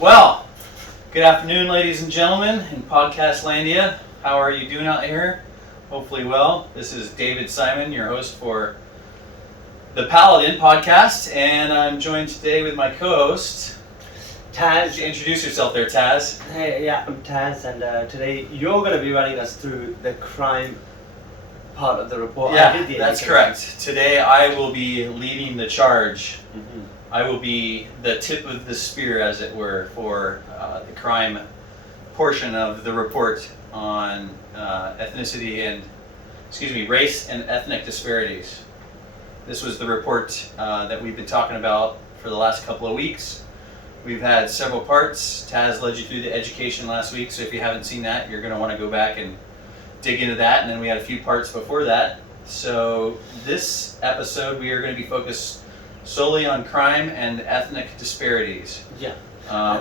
Well, good afternoon, ladies and gentlemen in Podcastlandia. How are you doing out here? Hopefully well. This is David Simon, your host for the Paladin podcast, and I'm joined today with my co-host, Taz. Introduce yourself there, Taz. Hey, yeah, I'm Taz, and today you're going to be running us through the crime part of the report. Yeah, that's correct. Today I will be leading the charge. Mm-hmm. I will be the tip of the spear, as it were, for the crime portion of the report on race and ethnic disparities. This was the report that we've been talking about for the last couple of weeks. We've had several parts. Taz led you through the education last week, so if you haven't seen that, you're going to want to go back and dig into that. And then we had a few parts before that. So this episode, we are going to be focused solely on crime and ethnic disparities. Yeah.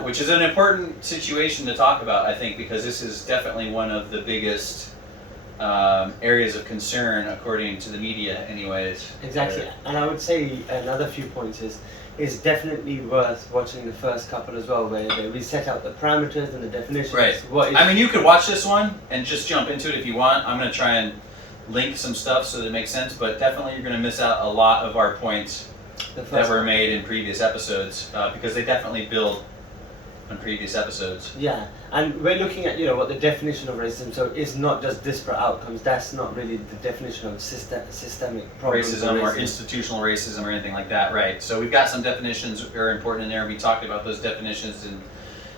Which is an important situation to talk about, I think, because this is definitely one of the biggest areas of concern, according to the media anyways. Exactly. And I would say another few points is definitely worth watching the first couple as well, where we set out the parameters and the definitions. Right. I mean, you could watch this one and just jump into it if you want. I'm going to try and link some stuff so that it makes sense, but definitely you're going to miss out a lot of our points that were made in previous episodes, because they definitely build on previous episodes. Yeah, and we're looking at what the definition of racism. So it's not just disparate outcomes. That's not really the definition of systemic problems. Racism or institutional racism or anything like that, right? So we've got some definitions that are important in there. We talked about those definitions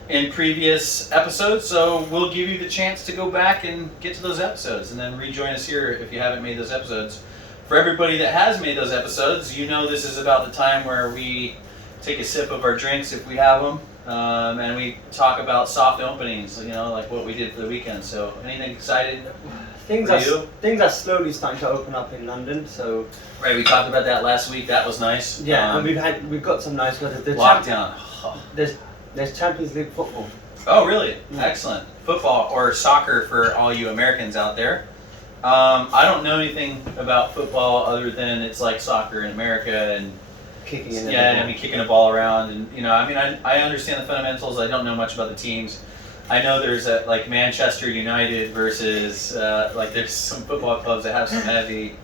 in previous episodes. So we'll give you the chance to go back and get to those episodes, and then rejoin us here if you haven't made those episodes. For everybody that has made those episodes, this is about the time where we take a sip of our drinks if we have them, and we talk about soft openings, like what we did for the weekend. So anything exciting? Things are slowly starting to open up in London. So right, we talked about that last week. That was nice. Yeah, and we've got some nice weather. Lockdown. There's Champions League football. Oh really? Yeah. Excellent. Football or soccer for all you Americans out there. I don't know anything about football other than it's like soccer in America and kicking a ball around, and I understand the fundamentals. I don't know much about the teams. I know there's like Manchester United versus there's some football clubs that have some heavy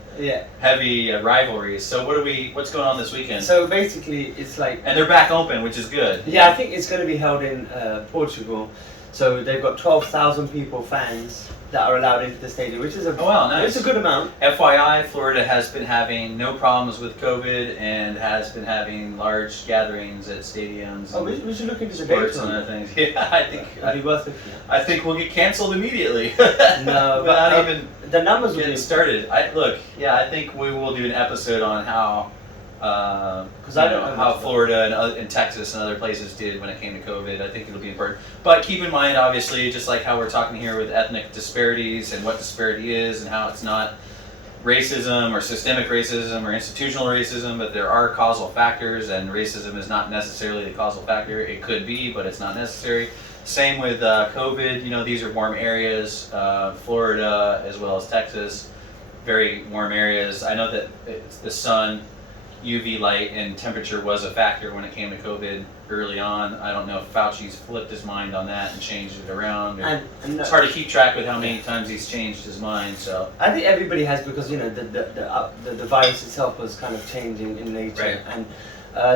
rivalries. So what's going on this weekend? So basically it's like, and they're back open, which is good. Yeah, I think it's going to be held in Portugal. So they've got 12,000 fans that are allowed into the stadium, which is nice. It's a good amount. FYI, Florida has been having no problems with COVID and has been having large gatherings at stadiums. Oh, we should look into the sports and other things. Yeah, I think it'd be worth looking at. I think we'll get canceled immediately. No, but not even the numbers getting started. I think we will do an episode on how. Because I don't know how Florida and Texas and other places did when it came to COVID. I think it'll be important. But keep in mind, obviously, just like how we're talking here with ethnic disparities and what disparity is and how it's not racism or systemic racism or institutional racism, but there are causal factors, and racism is not necessarily the causal factor. It could be, but it's not necessary. Same with COVID. These are warm areas, Florida as well as Texas, very warm areas. I know that it's the sun, UV light, and temperature was a factor when it came to COVID early on. I don't know if Fauci's flipped his mind on that and changed it around. It's hard to keep track with how many times he's changed his mind. So I think everybody has, because the virus itself was kind of changing in nature. Right. And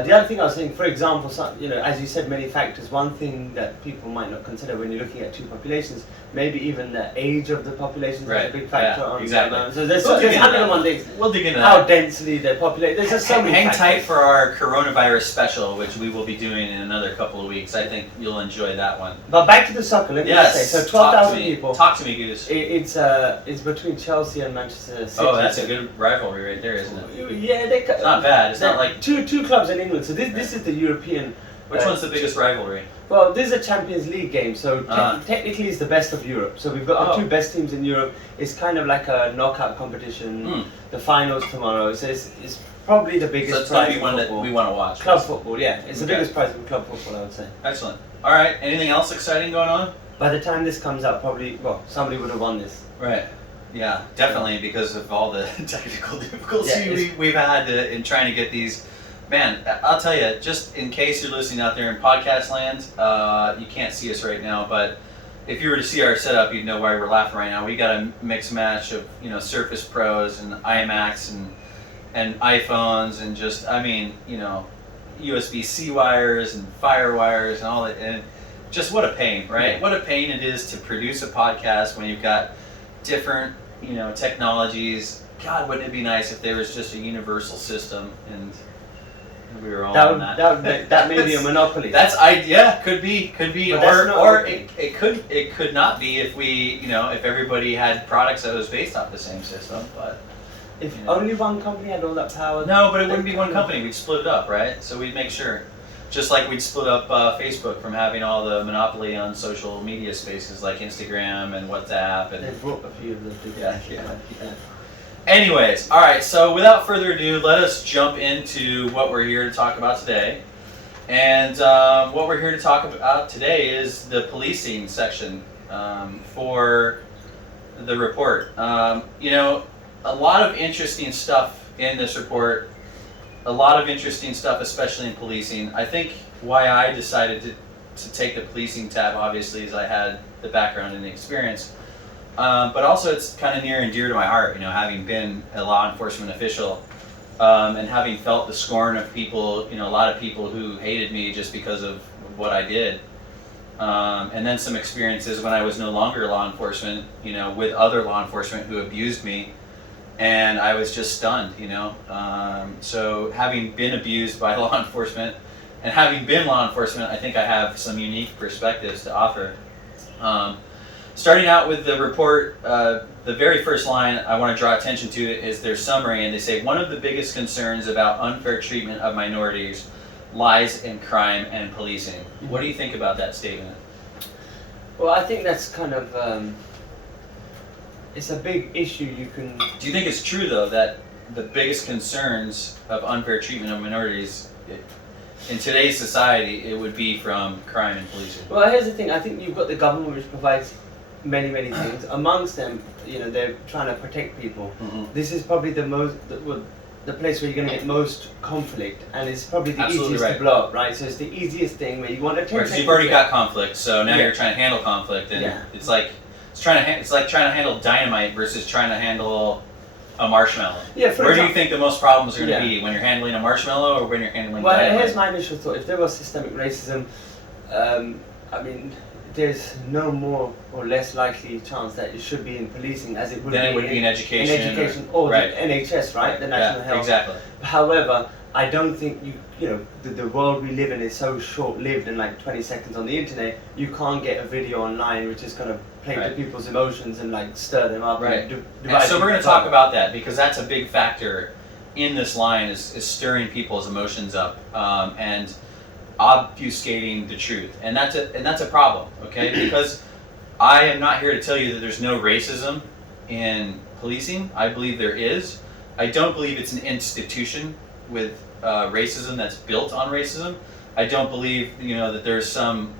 the other thing I was saying, for example, as you said, many factors. One thing that people might not consider when you're looking at two populations, maybe even the age of the population is a big factor on exactly. that. So there's 101 things. We'll dig into how that. densely they're populated. There's just so many Hang factors. tight for our coronavirus special, which we will be doing in another couple of weeks. I think you'll enjoy that one. But back to the soccer. Let me just say, so 12,000 people. Talk to me, Goose. It's between Chelsea and Manchester City. Oh, that's a good rivalry right there, isn't it? Yeah, it's not bad. It's not like two clubs in England. So this is the European. Which one's the biggest rivalry? Well, this is a Champions League game, so technically it's the best of Europe. So we've got the two best teams in Europe. It's kind of like a knockout competition. The finals tomorrow. So it's probably the biggest. So it's prize one that we want to watch. Club football, yeah. It's the biggest prize in club football, I would say. Excellent. All right. Anything else exciting going on? By the time this comes out, somebody would have won this. Right. Yeah, definitely, because of all the technical difficulties we've had in trying to get these Man, I'll tell you, just in case you're listening out there in podcast land, you can't see us right now, but if you were to see our setup, you'd know why we're laughing right now. We got a mix match of, you know, Surface Pros and iMacs and iPhones and just, I mean, you know, USB-C wires and fire wires and all that. And just what a pain, right? Yeah. What a pain it is to produce a podcast when you've got different, you know, technologies. God, wouldn't it be nice if there was just a universal system and we were all on that. That may be a monopoly. Yeah, could be, or it could not be if if everybody had products that was based off the same system. But if only one company had all that power. No, but it wouldn't be one company. We'd split it up, right? So we'd make sure, just like we'd split up Facebook from having all the monopoly on social media spaces like Instagram and WhatsApp and. They brought a few of them together. Yeah. Anyways, all right, so without further ado, let us jump into what we're here to talk about today. And what we're here to talk about today is the policing section for the report. You know, a lot of interesting stuff in this report, a lot of interesting stuff, especially in policing. I think why I decided to take the policing tab, obviously, is I had the background and the experience. But also it's kind of near and dear to my heart, you know, having been a law enforcement official and having felt the scorn of people, you know, a lot of people who hated me just because of what I did. And then some experiences when I was no longer law enforcement, you know, with other law enforcement who abused me. And I was just stunned, you know. So having been abused by law enforcement and having been law enforcement, I think I have some unique perspectives to offer. Starting out with the report, the very first line I want to draw attention to is their summary, and they say, one of the biggest concerns about unfair treatment of minorities lies in crime and policing. What do you think about that statement? Well, I think that's kind of, it's a big issue you can... Do you think it's true, though, that the biggest concerns of unfair treatment of minorities, in today's society, it would be from crime and policing? Well, here's the thing. I think you've got the government, which provides many things. Amongst them, you know, they're trying to protect people. Mm-hmm. This is probably the place where you're going to get most conflict, and it's probably the easiest to blow up, right? So it's the easiest thing where you want to take. Because you've already got conflict, so now you're trying to handle conflict, and it's like trying to handle dynamite versus trying to handle a marshmallow. Yeah. Where do you think the most problems are going to be, when you're handling a marshmallow or when you're handling dynamite? Well, here's my initial thought. If there was systemic racism, I mean, there's no more or less likely chance that it should be in policing as it would be in education. In education or the NHS, right? The National Health. Exactly. However, I don't think the world we live in is so short-lived, and like 20 seconds on the internet, you can't get a video online which is going to play to people's emotions and like stir them up. Right. And so we're going to talk about that, because that's a big factor in this line is stirring people's emotions up and obfuscating the truth, and that's a problem, okay? Because I am not here to tell you that there's no racism in policing. I believe there is. I don't believe it's an institution with racism that's built on racism. I don't believe that there's some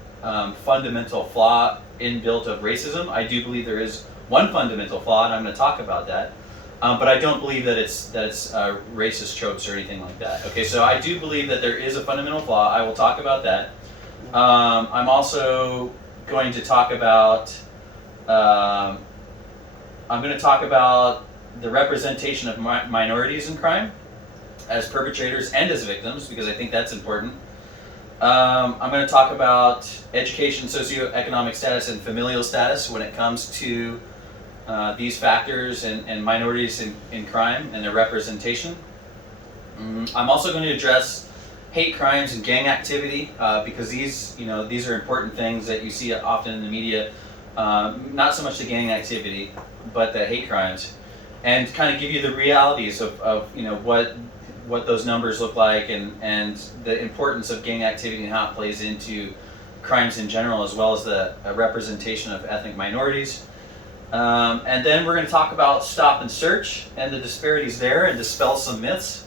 fundamental flaw inbuilt of racism. I do believe there is one fundamental flaw, and I'm going to talk about that. But I don't believe that it's racist tropes or anything like that. Okay, so I do believe that there is a fundamental flaw. I will talk about that. I'm also going to talk about the representation of minorities in crime as perpetrators and as victims, because I think that's important. I'm going to talk about education, socioeconomic status, and familial status when it comes to these factors and minorities in crime and their representation. I'm also going to address hate crimes and gang activity because these are important things that you see often in the media. Not so much the gang activity, but the hate crimes, and kind of give you the realities of what those numbers look like and the importance of gang activity and how it plays into crimes in general, as well as the representation of ethnic minorities. And then we're going to talk about stop and search and the disparities there and dispel some myths,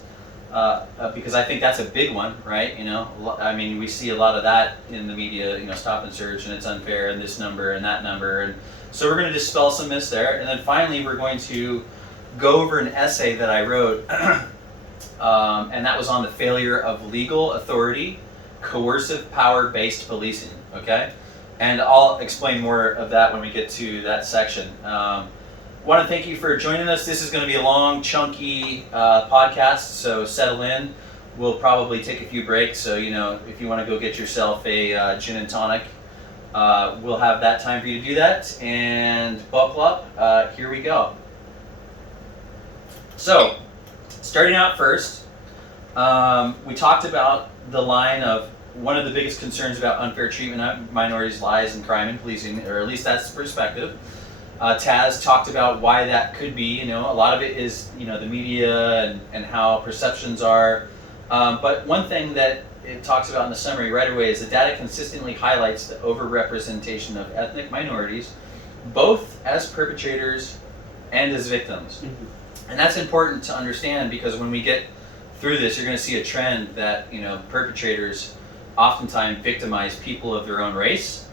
because I think that's a big one, right? I mean, we see a lot of that in the media, stop and search and it's unfair and this number and that number. And so we're going to dispel some myths there. And then finally, we're going to go over an essay that I wrote and that was on the failure of legal authority, coercive power-based policing. Okay, and I'll explain more of that when we get to that section. Want to thank you for joining us. This is going to be a long, chunky podcast, so settle in. We'll probably take a few breaks, so if you want to go get yourself a gin and tonic, we'll have that time for you to do that. And buckle up. Here we go. So, starting out first, we talked about the line of one of the biggest concerns about unfair treatment of minorities lies in crime and policing, or at least that's the perspective. Taz talked about why that could be. A lot of it is the media and how perceptions are. But one thing that it talks about in the summary right away is the data consistently highlights the overrepresentation of ethnic minorities, both as perpetrators and as victims. Mm-hmm. And that's important to understand, because when we get through this, you're going to see a trend that perpetrators oftentimes victimize people of their own race.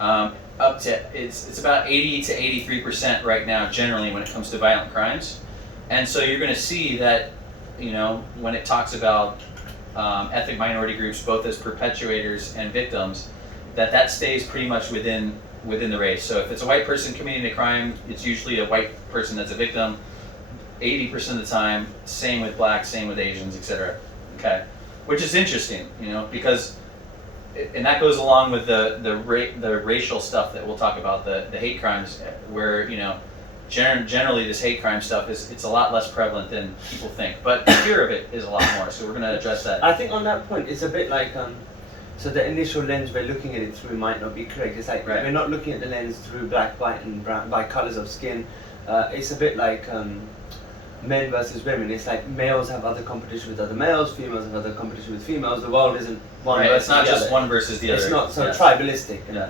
Up to it's about 80 to 83% right now, generally, when it comes to violent crimes. And so you're going to see that when it talks about ethnic minority groups, both as perpetrators and victims, that stays pretty much within the race. So if it's a white person committing a crime, it's usually a white person that's a victim. 80% of the time, same with blacks, same with Asians, etc. Okay, which is interesting, because, and that goes along with the racial stuff that we'll talk about, the hate crimes, where generally this hate crime stuff it's a lot less prevalent than people think, but the fear of it is a lot more. So we're going to address that. I think on that point, it's a bit like so the initial lens we're looking at it through might not be correct. It's like we're not looking at the lens through black, white, and brown by colors of skin. It's a bit like men versus women. It's like males have other competition with other males, females have other competition with females. The world isn't one versus it's not the just other. one versus the other. It's not so tribalistic. Yeah.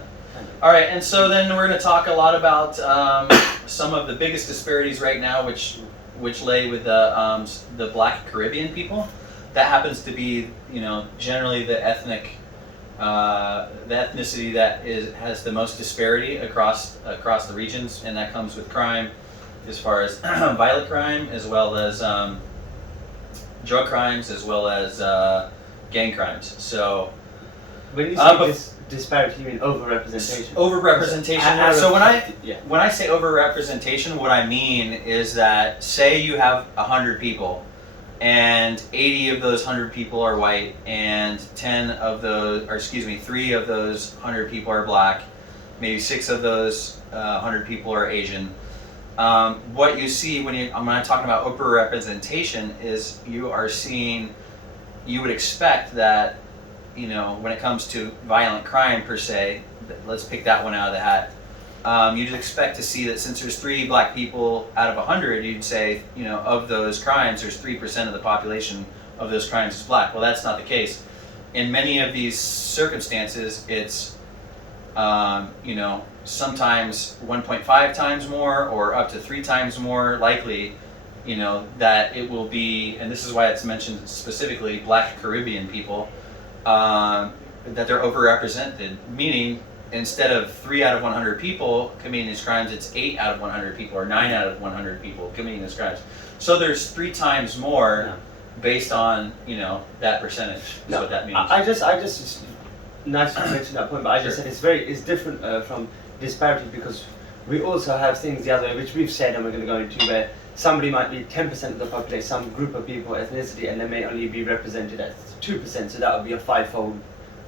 All right, and so then we're going to talk a lot about some of the biggest disparities right now, which lay with the Black Caribbean people. That happens to be generally the ethnicity that has the most disparity across the regions, and that comes with crime, as far as violent crime, as well as drug crimes, as well as gang crimes. So when you say this disparity, you mean overrepresentation? Overrepresentation. So when I say overrepresentation, what I mean is that, say you have 100 people, and 80 of those 100 people are white, and 3 of those 100 people are black, maybe 6 of those 100 people are Asian. What you see when I'm talking about overrepresentation is you would expect that, when it comes to violent crime per se, let's pick that one out of the hat. You'd expect to see that since there's 3 black people out of 100, you'd say, of those crimes, there's 3% of the population of those crimes is black. Well, that's not the case. In many of these circumstances, it's, sometimes 1.5 times more or up to 3 times more likely, that it will be, and this is why it's mentioned specifically, Black Caribbean people, that they're overrepresented, meaning instead of 3 out of 100 people committing these crimes, it's 8 out of 100 people or 9 out of 100 people committing these crimes. So there's 3 times more based on that percentage. Is what that means. I just nice to mention that point, but I just said it's different from disparity, because we also have things the other way, which we've said and we're going to go into, where somebody might be 10% of the population, some group of people, ethnicity, and they may only be represented at 2%, so that would be a 5-fold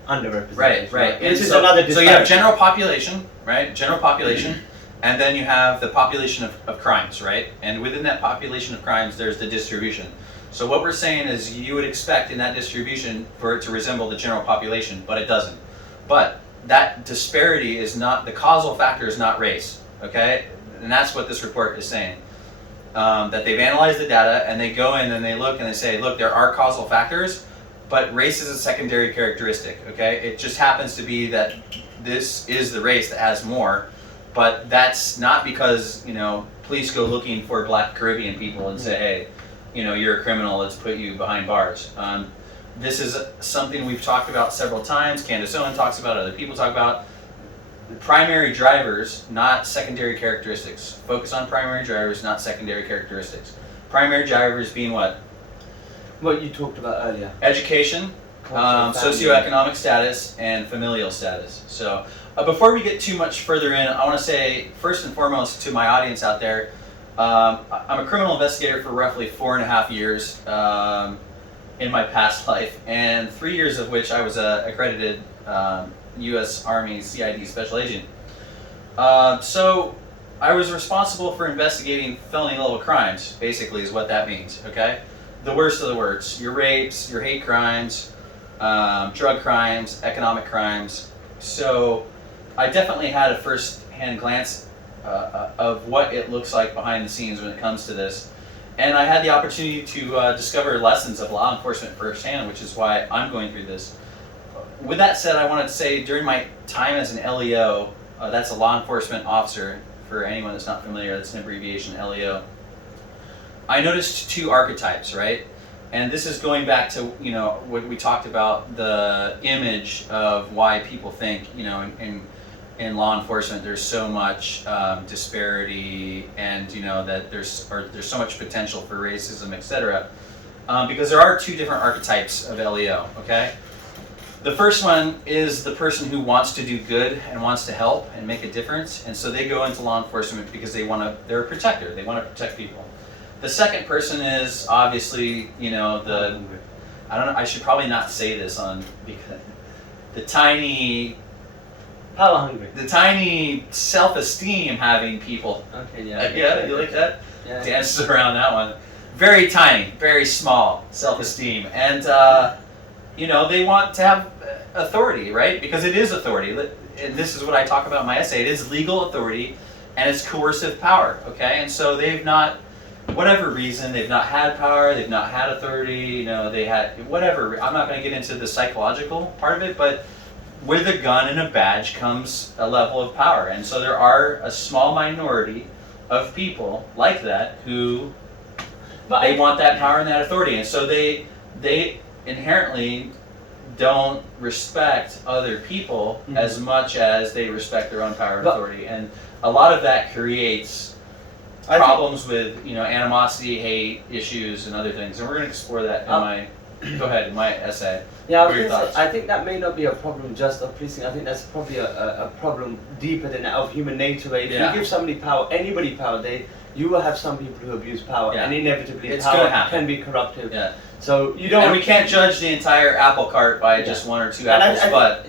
underrepresentation. Right. Which is another disparity. So you have general population, right? General population, and then you have the population of crimes, right? And within that population of crimes, there's the distribution. So what we're saying is you would expect in that distribution for it to resemble the general population, but it doesn't. But that disparity is not, the causal factor is not race, okay? And that's what this report is saying. That they've analyzed the data and they go in and they look and they say, look, there are causal factors, but race is a secondary characteristic, okay? It just happens to be that this is the race that has more, but that's not because, police go looking for Black Caribbean people and say, hey, you're a criminal, let's put you behind bars. This is something we've talked about several times. Candace Owen talks about it, other people talk about. Primary drivers, not secondary characteristics. Focus on primary drivers, not secondary characteristics. Primary drivers being what? What you talked about earlier. Education, Culture, family. socioeconomic status, and familial status. So before we get too much further in, I want to say first and foremost to my audience out there, I'm a criminal investigator for roughly 4.5 years in my past life, and 3 years of which I was a accredited U.S. Army CID special agent. So I was responsible for investigating felony level crimes, basically is what that means, okay? The worst of the worst, your rapes, your hate crimes, drug crimes, economic crimes. So I definitely had a first-hand glance of what it looks like behind the scenes when it comes to this. And I had the opportunity to discover lessons of law enforcement firsthand, which is why I'm going through this. With that said, I wanted to say during my time as an LEO, that's a law enforcement officer, for anyone that's not familiar, that's an abbreviation, LEO. I noticed two archetypes, right? And this is going back to, what we talked about, the image of why people think, in law enforcement there's so much disparity, and that there's so much potential for racism, etc. Because there are two different archetypes of LEO, okay? The first one is the person who wants to do good and wants to help and make a difference, and so they go into law enforcement because they're a protector, they want to protect people. The second person is obviously, I don't know, I should probably not say this because the tiny Power hungry. The tiny self-esteem having people. Okay, yeah. Yeah, you like that? Yeah. Dances around that one. Very tiny, very small self-esteem. And, they want to have authority, right? Because it is authority. And this is what I talk about in my essay. It is legal authority and it's coercive power, okay? And so they've not, whatever reason, they've not had power, they've not had authority, they had, whatever. I'm not going to get into the psychological part of it, but with a gun and a badge comes a level of power. And so there are a small minority of people like that who they want that power and that authority. And so they inherently don't respect other people as much as they respect their own power and authority. And a lot of that creates problems with, animosity, hate, issues, and other things. And we're going to explore that in my essay. Yeah, What are your thoughts? I think that may not be a problem just of policing. I think that's probably a problem deeper than that of human nature. Where if you give somebody power, anybody power, you will have some people who abuse power, and inevitably power can be corruptive. Yeah. So you don't. And we can't judge the entire apple cart by just one or two apples.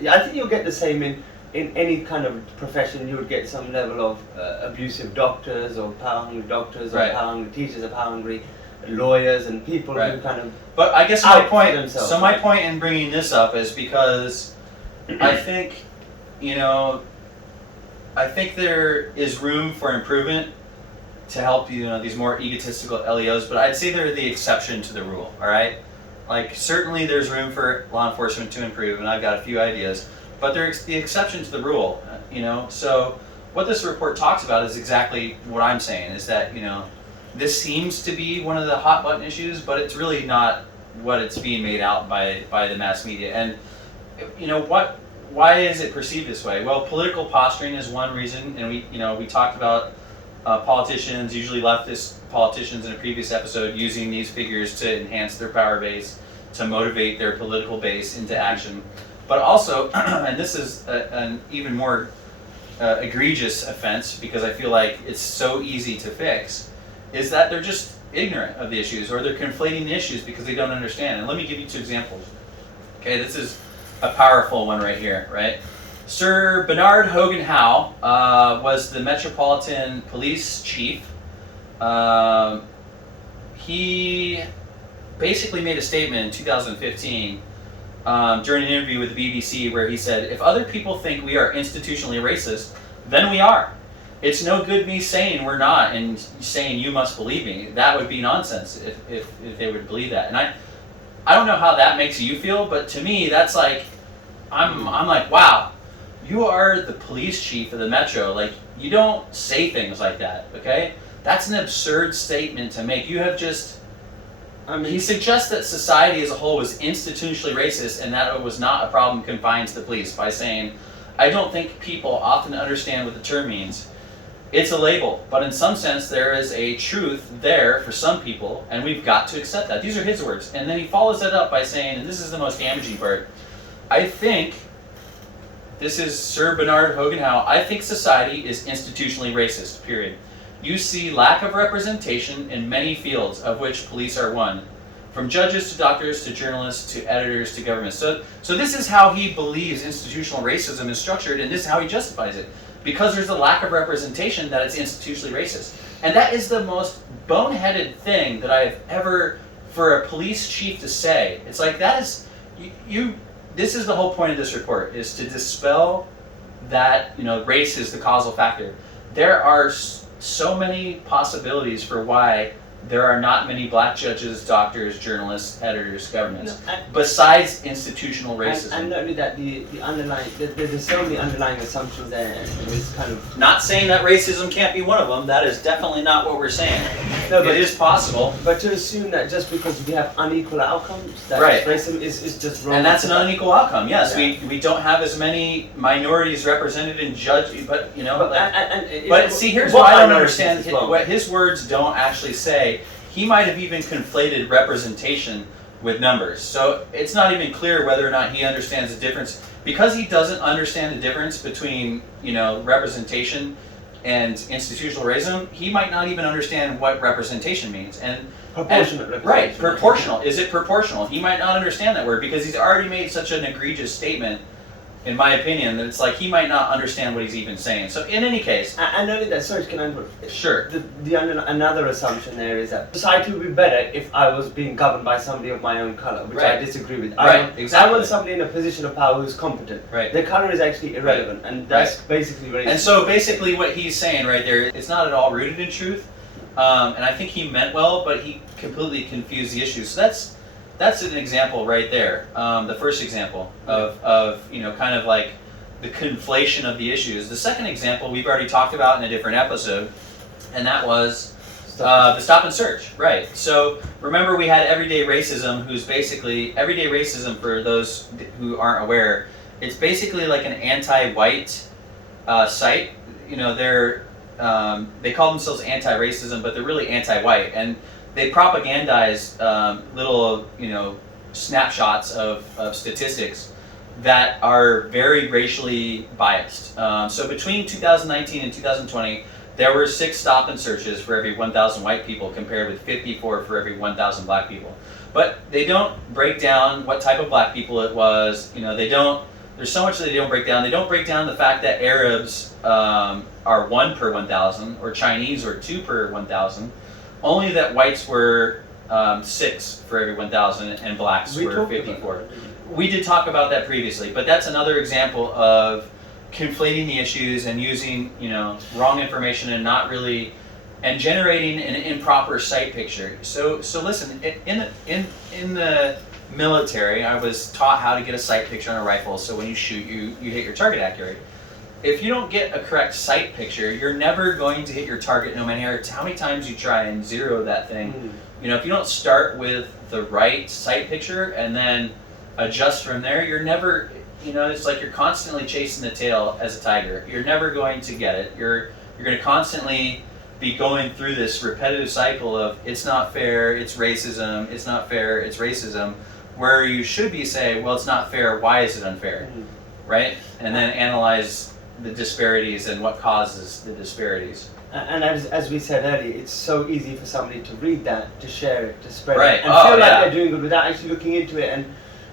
I think you'll get the same in any kind of profession. You would get some level of abusive doctors or power hungry doctors or power hungry teachers or power hungry lawyers and people who kind of. But I guess my point. So my point in bringing this up is because I think, I think there is room for improvement to help these more egotistical LEOs, but I'd say they're the exception to the rule. All right, like certainly there's room for law enforcement to improve, and I've got a few ideas, but they're the exception to the rule. So what this report talks about is exactly what I'm saying. Is that this seems to be one of the hot button issues, but it's really not what it's being made out by the mass media. And why is it perceived this way? Well, political posturing is one reason, and we talked about politicians, usually leftist politicians in a previous episode, using these figures to enhance their power base, to motivate their political base into action. But also, and this is an even more egregious offense because I feel like it's so easy to fix, is that they're just ignorant of the issues, or they're conflating the issues because they don't understand. And let me give you two examples. Okay, this is a powerful one right here, right? Sir Bernard Hogan Howe was the Metropolitan Police Chief. He basically made a statement in 2015 during an interview with the BBC where he said, "If other people think we are institutionally racist, then we are. It's no good me saying we're not and saying you must believe me. That would be nonsense if they would believe that." And I don't know how that makes you feel, but to me that's like, I'm like, wow, you are the police chief of the Metro. Like, you don't say things like that, okay? That's an absurd statement to make. You have just, he suggests that society as a whole was institutionally racist and that it was not a problem confined to the police by saying, I don't think people often understand what the term means. It's a label, but in some sense there is a truth there for some people, and we've got to accept that. These are his words. And then he follows that up by saying, and this is the most damaging part, I think, this is Sir Bernard Hogan-Howe, I think society is institutionally racist, period. You see lack of representation in many fields, of which police are one. From judges to doctors to journalists to editors to government. So this is how he believes institutional racism is structured, and this is how he justifies it. Because there's a lack of representation that it's institutionally racist. And that is the most boneheaded thing that I've ever, for a police chief to say. It's like, that is, this is the whole point of this report, is to dispel that, race is the causal factor. There are so many possibilities for why there are not many black judges, doctors, journalists, editors, governments, besides institutional racism. And not only that, the underlying, there's so many underlying assumptions there, and it's kind of... Not saying that racism can't be one of them, that is definitely not what we're saying. No, but it is possible. But to assume that just because we have unequal outcomes, that racism is just wrong. And that's an unequal outcome, yes. Yeah. We don't have as many minorities represented in judge, but, but see, here's what I don't understand, what his words don't actually say. He might have even conflated representation with numbers. So it's not even clear whether or not he understands the difference. Because he doesn't understand the difference between, representation and institutional racism, he might not even understand what representation means. Proportionate. Right, proportional. Is it proportional? He might not understand that word because he's already made such an egregious statement, in my opinion, that it's like he might not understand what he's even saying. So in any case... And only that, sorry, can I... Sure. Another assumption there is that society would be better if I was being governed by somebody of my own colour, which I disagree with. Exactly. I want somebody in a position of power who's competent. Right. Their colour is actually irrelevant, and that's basically racist. And so basically what he's saying right there, it's not at all rooted in truth, and I think he meant well, but he completely confused the issue. So that's an example right there, the first example of kind of like the conflation of the issues. The second example we've already talked about in a different episode, and that was the stop and search, right? So remember we had everyday racism, who's basically, everyday racism, for those who aren't aware, it's basically like an anti-white site. They call themselves anti-racism, but they're really anti-white, and they propagandize little, snapshots of statistics that are very racially biased. So between 2019 and 2020, there were 6 stop and searches for every 1,000 white people, compared with 54 for every 1,000 black people. But they don't break down what type of black people it was. There's so much that they don't break down. They don't break down the fact that Arabs are 1 per 1,000, or Chinese are 2 per 1,000. Only that whites were 6 for every 1,000 and blacks were 54. We did talk about that previously, but that's another example of conflating the issues and using wrong information and not really, and generating an improper sight picture. So listen, in the military, I was taught how to get a sight picture on a rifle, so when you shoot, you hit your target accurate. If you don't get a correct sight picture, you're never going to hit your target, no matter how many times you try and zero that thing. If you don't start with the right sight picture and then adjust from there, you're never, it's like you're constantly chasing the tail as a tiger. You're never going to get it. You're going to constantly be going through this repetitive cycle of it's not fair, it's racism, it's not fair, it's racism, where you should be saying, well, it's not fair, why is it unfair? Right? And then analyze the disparities and what causes the disparities. And as we said earlier, it's so easy for somebody to read that, to share it, to spread it, and feel like they're doing good without actually looking into it. And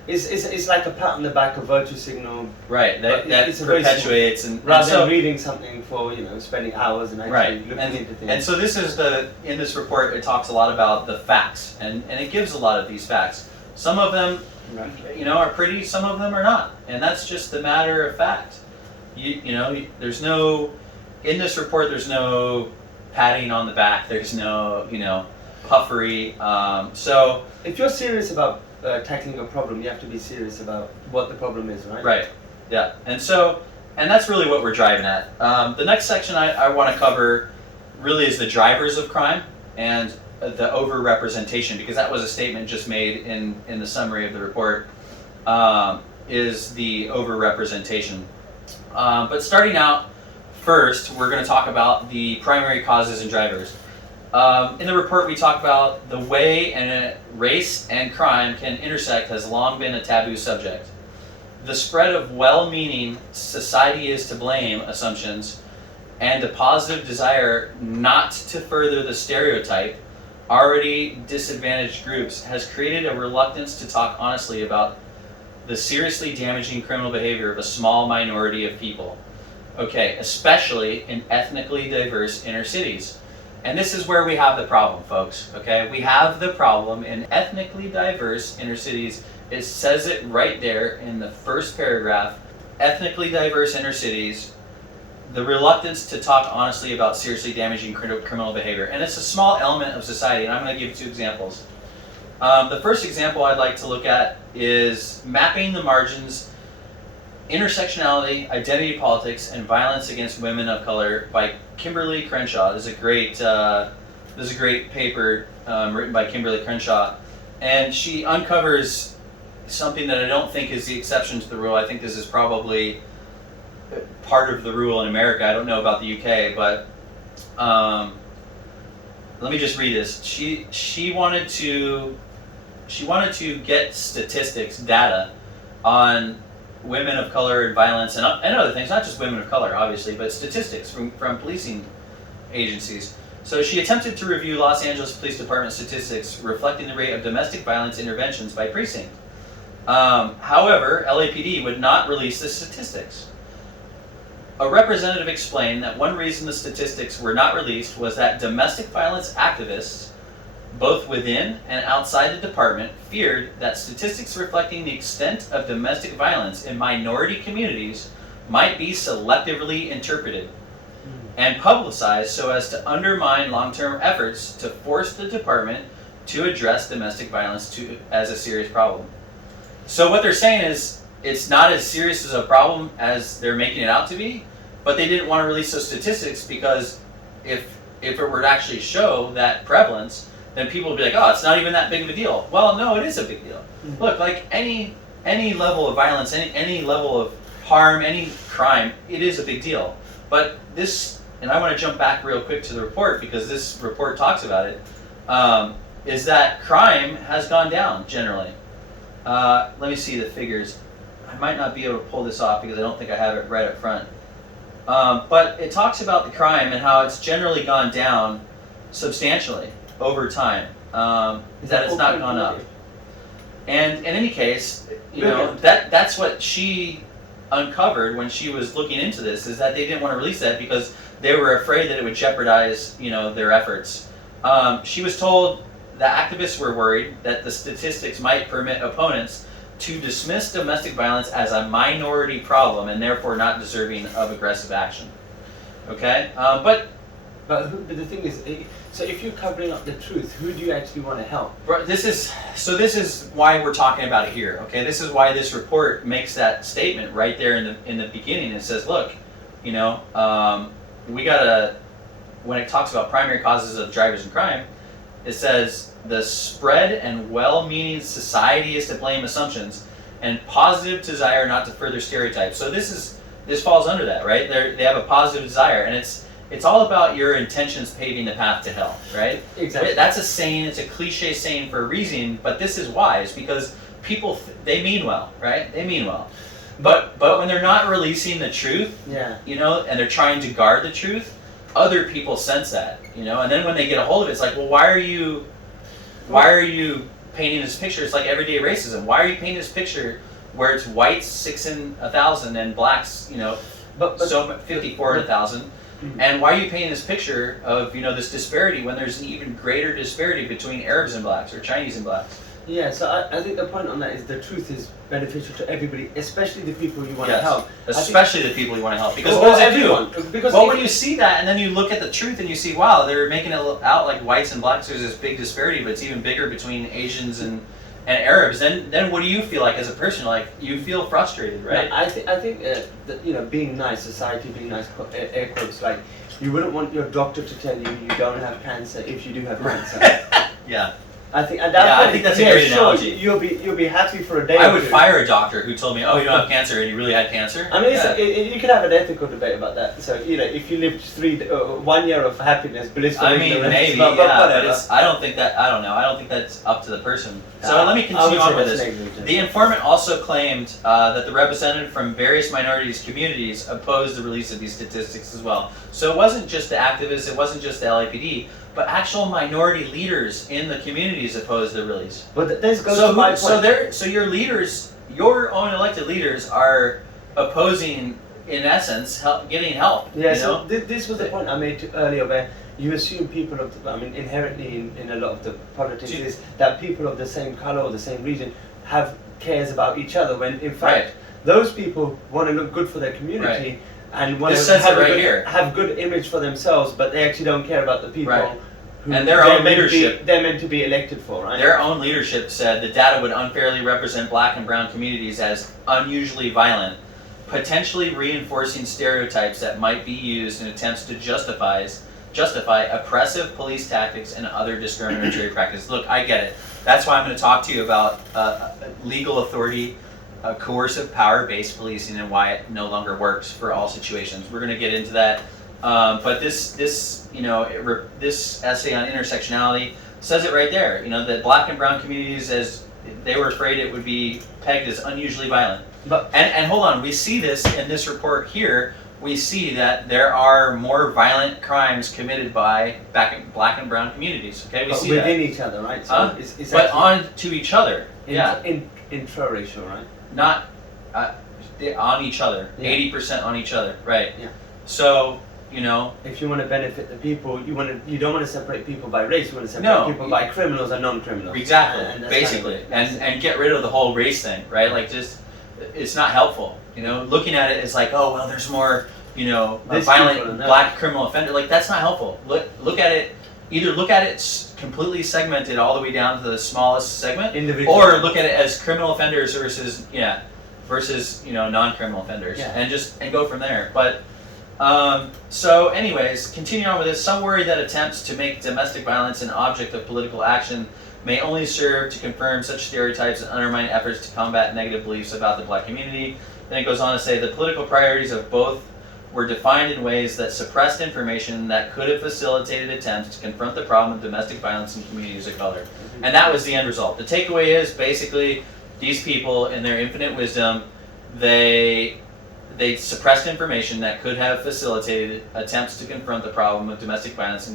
it's like a pat on the back, a virtue signal. Right, that perpetuates, and rather than reading something for spending hours and actually looking into things. And so this is in this report, it talks a lot about the facts, and it gives a lot of these facts. Some of them, are pretty, some of them are not, and that's just a matter of fact. There's no, in this report, there's no patting on the back, there's no, puffery. So if you're serious about tackling a problem, you have to be serious about what the problem is, right? Right, yeah. And that's really what we're driving at. The next section I want to cover really is the drivers of crime and the overrepresentation, because that was a statement just made in the summary of the report, is the overrepresentation. But starting out, first, we're going to talk about the primary causes and drivers. In the report, we talk about the way race and crime can intersect has long been a taboo subject. The spread of well-meaning society is to blame assumptions and a positive desire not to further the stereotype already disadvantaged groups has created a reluctance to talk honestly about the seriously damaging criminal behavior of a small minority of people. Okay, especially in ethnically diverse inner cities. And this is where we have the problem, folks. Okay, we have the problem in ethnically diverse inner cities. It says it right there in the first paragraph. Ethnically diverse inner cities, the reluctance to talk honestly about seriously damaging criminal behavior. And it's a small element of society, and I'm going to give 2 examples. The first example I'd like to look at is mapping the margins, intersectionality, identity politics, and violence against women of color by Kimberly Crenshaw. This is a great paper written by Kimberly Crenshaw, and she uncovers something that I don't think is the exception to the rule. I think this is probably part of the rule in America. I don't know about the UK, but let me just read this. She wanted to get statistics, data on women of color and violence and other things, not just women of color, obviously, but statistics from policing agencies. So she attempted to review Los Angeles Police Department statistics reflecting the rate of domestic violence interventions by precinct. However, LAPD would not release the statistics. A representative explained that one reason the statistics were not released was that domestic violence activists, both within and outside the department, feared that statistics reflecting the extent of domestic violence in minority communities might be selectively interpreted and publicized so as to undermine long-term efforts to force the department to address domestic violence as a serious problem. So what they're saying is it's not as serious as a problem as they're making it out to be, but they didn't want to release those statistics because if it were to actually show that prevalence, then people would be like, oh, it's not even that big of a deal. Well, no, it is a big deal. Mm-hmm. Look, like any level of violence, any level of harm, any crime, it is a big deal. But this, and I want to jump back real quick to the report because this report talks about it, is that crime has gone down generally. Let me see the figures. I might not be able to pull this off because I don't think I have it right up front. But it talks about the crime and how it's generally gone down substantially over time. That it's not gone up. And in any case, you know, that's what she uncovered when she was looking into this, is that they didn't want to release that because they were afraid that it would jeopardize, you know, their efforts. She was told the activists were worried that the statistics might permit opponents to dismiss domestic violence as a minority problem and therefore not deserving of aggressive action. Okay? But the thing is, so if you're covering up the truth, who do you actually want to help? This is why we're talking about it here. Okay, this is why this report makes that statement right there in the beginning. It says, look, you know, we gotta, when it talks about primary causes of drivers and crime, it says the spread and well-meaning society is to blame assumptions and positive desire not to further stereotypes. So this falls under that, right? They have a positive desire, and it's all about your intentions paving the path to hell, right? Exactly. That's a saying, it's a cliche saying for a reason, but this is wise because people, they mean well, right? They mean well. But when they're not releasing the truth, yeah, you know, and they're trying to guard the truth, other people sense that, you know, and then when they get a hold of it, it's like, well, why are you painting this picture? It's like everyday racism. Why are you painting this picture where it's whites 6 in 1,000 and blacks, you know, so 54 in 1,000? Mm-hmm. And why are you painting this picture of, you know, this disparity when there's an even greater disparity between Arabs and blacks or Chinese and blacks? Yeah, so I think the point on that is the truth is beneficial to everybody, especially the people you want to help. Especially the people you want to help. Because what does it do? Because when you see that and then you look at the truth and you see, wow, they're making it out like whites and blacks, there's this big disparity, but it's even bigger between Asians and Arabs, then what do you feel like as a person? Like, you feel frustrated, right? Yeah, I think that, you know, being nice, society being nice, air quotes, like, you wouldn't want your doctor to tell you you don't have cancer if you do have cancer. Yeah. I think at that Yeah, I point, think that's a great analogy. You'll be happy for a day. I or would two. fire a doctor who told me, "Oh, you don't have cancer," and you really had cancer. I mean, Yeah. you can have an ethical debate about that. So if you lived 1 year of happiness, blissful. I mean, ignorance, maybe, but whatever. I don't think that. I don't know. I don't think that's up to the person. So let me I continue would on say with that's this. negligent. The informant also claimed that the representative from various minorities communities opposed the release of these statistics as well. So it wasn't just the activists, it wasn't just the LAPD, but actual minority leaders in the communities opposed the release. But this goes to my point. So your leaders, your own elected leaders, are opposing, in essence, getting help. Yeah, you so know? this was the point I made earlier, where you assume people of the, I mean, inherently in a lot of the politics is that people of the same color or the same region have cares about each other, when in fact those people want to look good for their community and want to have good image for themselves, but they actually don't care about the people. Who and their own leadership. They're meant to be elected for, right? Their own leadership said the data would unfairly represent black and brown communities as unusually violent, potentially reinforcing stereotypes that might be used in attempts to justify oppressive police tactics and other discriminatory practices. Look, I get it. That's why I'm going to talk to you about legal authority, coercive power-based policing, and why it no longer works for all situations. We're going to get into that. But this essay on intersectionality says it right there. You know, that black and brown communities, as they were afraid it would be pegged as unusually violent. And hold on, we see this in this report here. We see that there are more violent crimes committed by black and brown communities. Okay, we see within that. each other, right? So it's but on to each other. Intraracial, right? Not on each other. 80% on each other, right? Yeah. So, you know, if you want to benefit the people, you don't want to separate people by race. You want to separate people by criminals and non-criminals. Exactly, basically, and get rid of the whole race thing, right? Like, just it's not helpful. You know, looking at it as like, oh well, there's more, violent black criminal offender. Like, that's not helpful. Look at it. Either look at it completely segmented all the way down to the smallest segment, or look at it as criminal offenders versus non-criminal offenders, and go from there. But so anyways, continue on with this. Some worry that attempts to make domestic violence an object of political action may only serve to confirm such stereotypes and undermine efforts to combat negative beliefs about the black community. Then it goes on to say the political priorities of both were defined in ways that suppressed information that could have facilitated attempts to confront the problem of domestic violence in communities of color. And that was the end result. The takeaway is basically these people, in their infinite wisdom, they suppressed information that could have facilitated attempts to confront the problem of domestic violence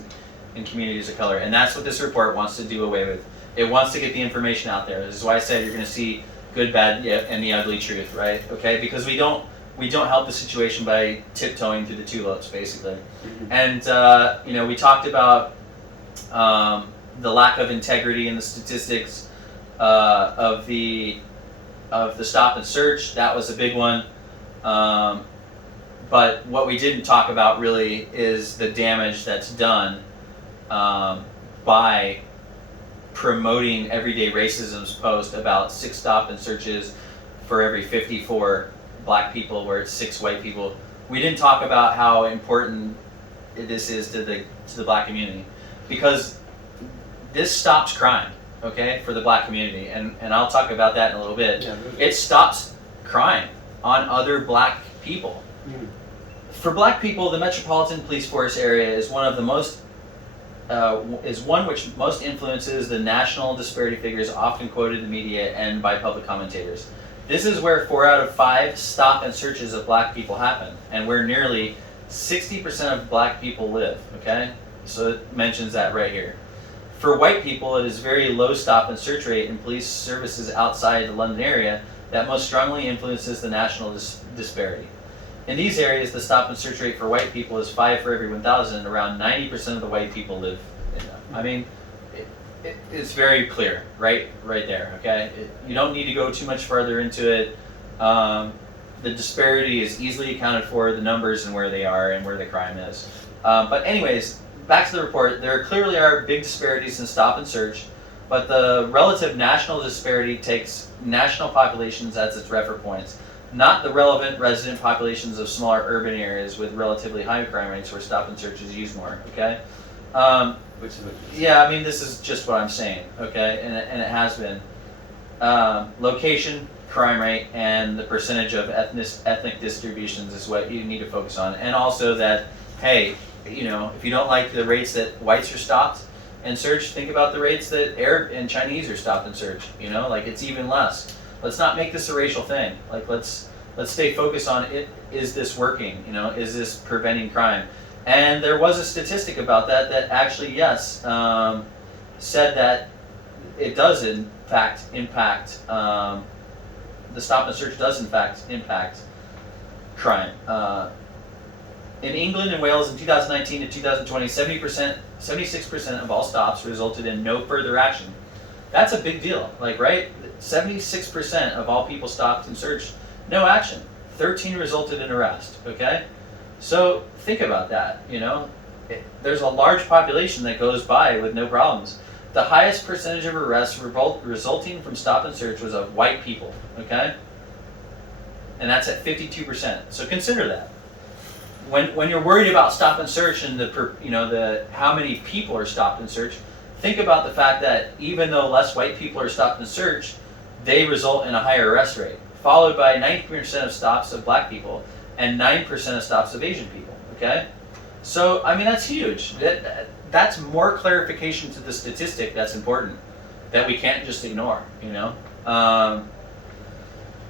in communities of color. And that's what this report wants to do away with. It wants to get the information out there. This is why I said you're going to see good, bad, and the ugly truth, right? Okay, because we don't help the situation by tiptoeing through the tulips, basically. And we talked about the lack of integrity in the statistics of the stop and search. That was a big one. But what we didn't talk about really is the damage that's done by promoting everyday racism's post about 6 stop and searches for every 54 black people, where it's 6 white people. We didn't talk about how important this is to the black community, because this stops crime, okay, for the black community, and I'll talk about that in a little bit. It stops crime on other black people. For black people, the Metropolitan Police Force area is one which most influences the national disparity figures often quoted in the media and by public commentators. This is where 4 out of 5 stop and searches of black people happen, and where nearly 60% of black people live, okay? So it mentions that right here. For white people, it is very low stop and search rate in police services outside the London area that most strongly influences the national disparity. In these areas, the stop and search rate for white people is 5 for every 1,000, and around 90% of the white people live in them. I mean, it's very clear, right there, okay? You don't need to go too much further into it. The disparity is easily accounted for, the numbers and where they are and where the crime is. But anyways, back to the report. There clearly are big disparities in stop and search, but the relative national disparity takes national populations as its reference points, not the relevant resident populations of smaller urban areas with relatively high crime rates where stop and search is used more, okay? which is what Yeah, I mean, this is just what I'm saying, okay? And it has been. Location, crime rate, and the percentage of ethnic distributions is what you need to focus on. And also that, hey, you know, if you don't like the rates that whites are stopped and searched, think about the rates that Arab and Chinese are stopped and searched. You know, like it's even less. Let's not make this a racial thing. Like let's stay focused on it. Is this working? You know, is this preventing crime? And there was a statistic about that actually, yes, said that it does in fact impact, the stop and search does in fact impact crime. In England and Wales in 2019 to 2020, 76% of all stops resulted in no further action. That's a big deal, like, right? 76% of all people stopped and searched, no action. 13 resulted in arrest, okay? So think about that, you know? There's a large population that goes by with no problems. The highest percentage of arrests resulting from stop and search was of white people, okay? And that's at 52%. So consider that. When you're worried about stop and search and the how many people are stopped and searched, think about the fact that even though less white people are stopped and searched, they result in a higher arrest rate, followed by 90% of stops of black people and 9% of stops of Asian people, okay? So, I mean, that's huge. That's more clarification to the statistic that's important, that we can't just ignore, you know?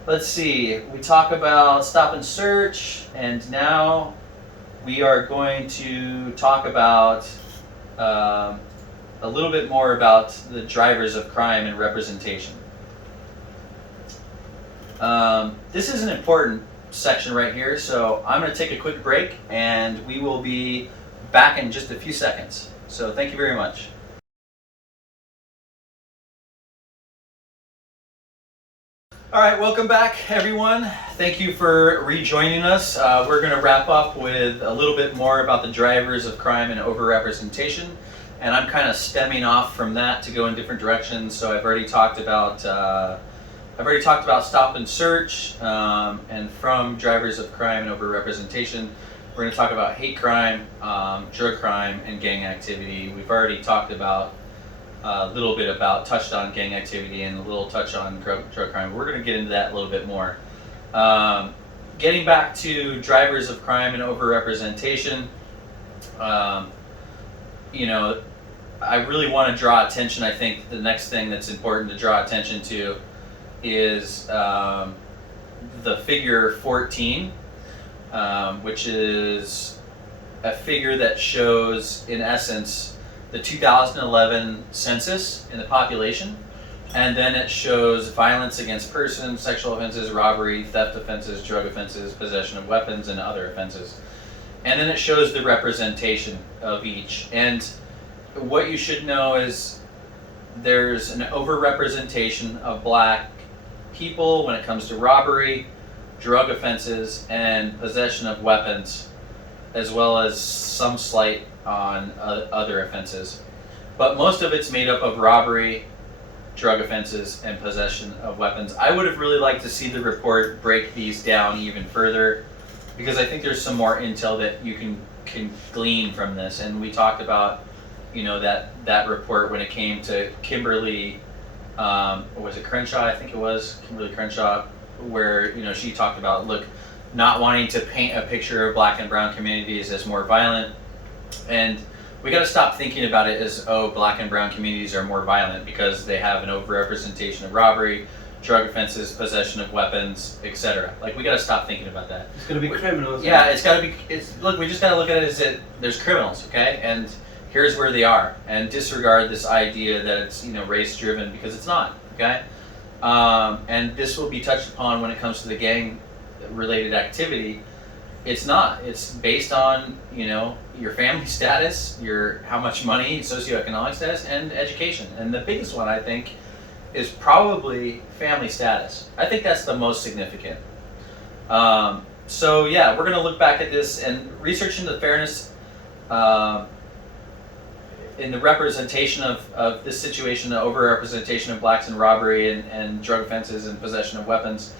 Let's see, we talk about stop and search, and now we are going to talk about a little bit more about the drivers of crime and representation. This is an important section right here, so I'm going to take a quick break and we will be back in just a few seconds. So thank you very much. All right, welcome back everyone. Thank you for rejoining us. We're going to wrap up with a little bit more about the drivers of crime and overrepresentation. And I'm kind of stemming off from that to go in different directions. So I've already talked about stop and search, and from drivers of crime and overrepresentation, we're going to talk about hate crime, drug crime, and gang activity. We've already talked about a little bit about, touched on gang activity and a little touch on drug crime. We're going to get into that a little bit more. Getting back to drivers of crime and overrepresentation, you know, I really want to draw attention. I think the next thing that's important to draw attention to is the figure 14, which is a figure that shows, in essence, the 2011 census in the population, and then it shows violence against persons, sexual offenses, robbery, theft offenses, drug offenses, possession of weapons, and other offenses. And then it shows the representation of each. And what you should know is there's an overrepresentation of black people when it comes to robbery, drug offenses, and possession of weapons, as well as some slight on other offenses. But most of it's made up of robbery, drug offenses, and possession of weapons. I would have really liked to see the report break these down even further, because I think there's some more intel that you can glean from this. And we talked about, you know, that report when it came to Kimberly, was it Crenshaw? I think it was Kimberly Crenshaw, where, you know, she talked about, look, not wanting to paint a picture of black and brown communities as more violent. And we got to stop thinking about it as, oh, black and brown communities are more violent because they have an overrepresentation of robbery, drug offenses, possession of weapons, etc. Like, we got to stop thinking about that. It's going to be criminals. Yeah, it's got to be. Look, we just got to look at it as that there's criminals, okay, and here's where they are, and disregard this idea that it's, you know, race driven, because it's not, okay. And this will be touched upon when it comes to the gang related activity. It's not. It's based on, you know, your family status, your how much money, socioeconomic status, and education. And the biggest one, I think, is probably family status. I think that's the most significant. So yeah, we're going to look back at this and research into the fairness in the representation of this situation, the overrepresentation of blacks in robbery and drug offenses and possession of weapons.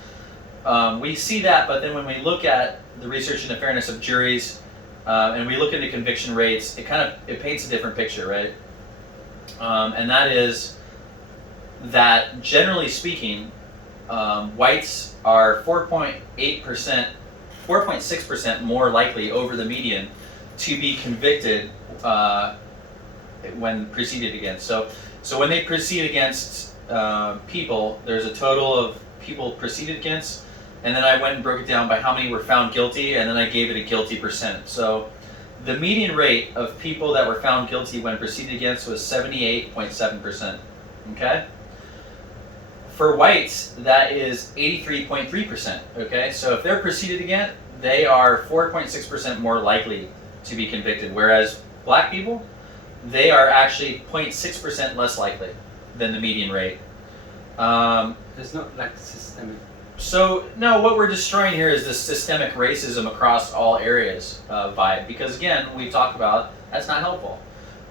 We see that, but then when we look at the research into fairness of juries, and we look into conviction rates, it paints a different picture, right? And that is that generally speaking, whites are 4.6% more likely over the median to be convicted when proceeded against. So when they proceed against people, there's a total of people proceeded against, and then I went and broke it down by how many were found guilty, and then I gave it a guilty percent. So the median rate of people that were found guilty when proceeded against was 78.7%. Okay? For whites, that is 83.3%. Okay? So if they're proceeded against, they are 4.6% more likely to be convicted, whereas black people, they are actually 0.6% less likely than the median rate. There's not like systemic. So, no, what we're destroying here is the systemic racism across all areas vibe. Because again, we talked about, that's not helpful.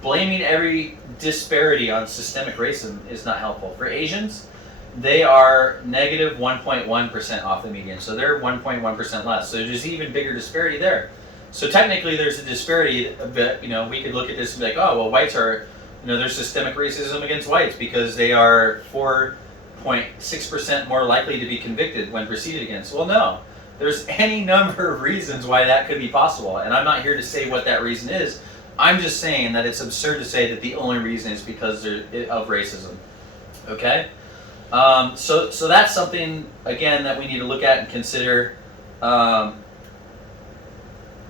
Blaming every disparity on systemic racism is not helpful. For Asians, they are negative 1.1% off the median. So they're 1.1% less. So there's even bigger disparity there. So technically there's a disparity, but we could look at this and be like, oh, well, whites are, there's systemic racism against whites because they are 4.6% more likely to be convicted when proceeded against. Well, no. There's any number of reasons why that could be possible, and I'm not here to say what that reason is. I'm just saying that it's absurd to say that the only reason is because of racism. Okay? So that's something, again, that we need to look at and consider.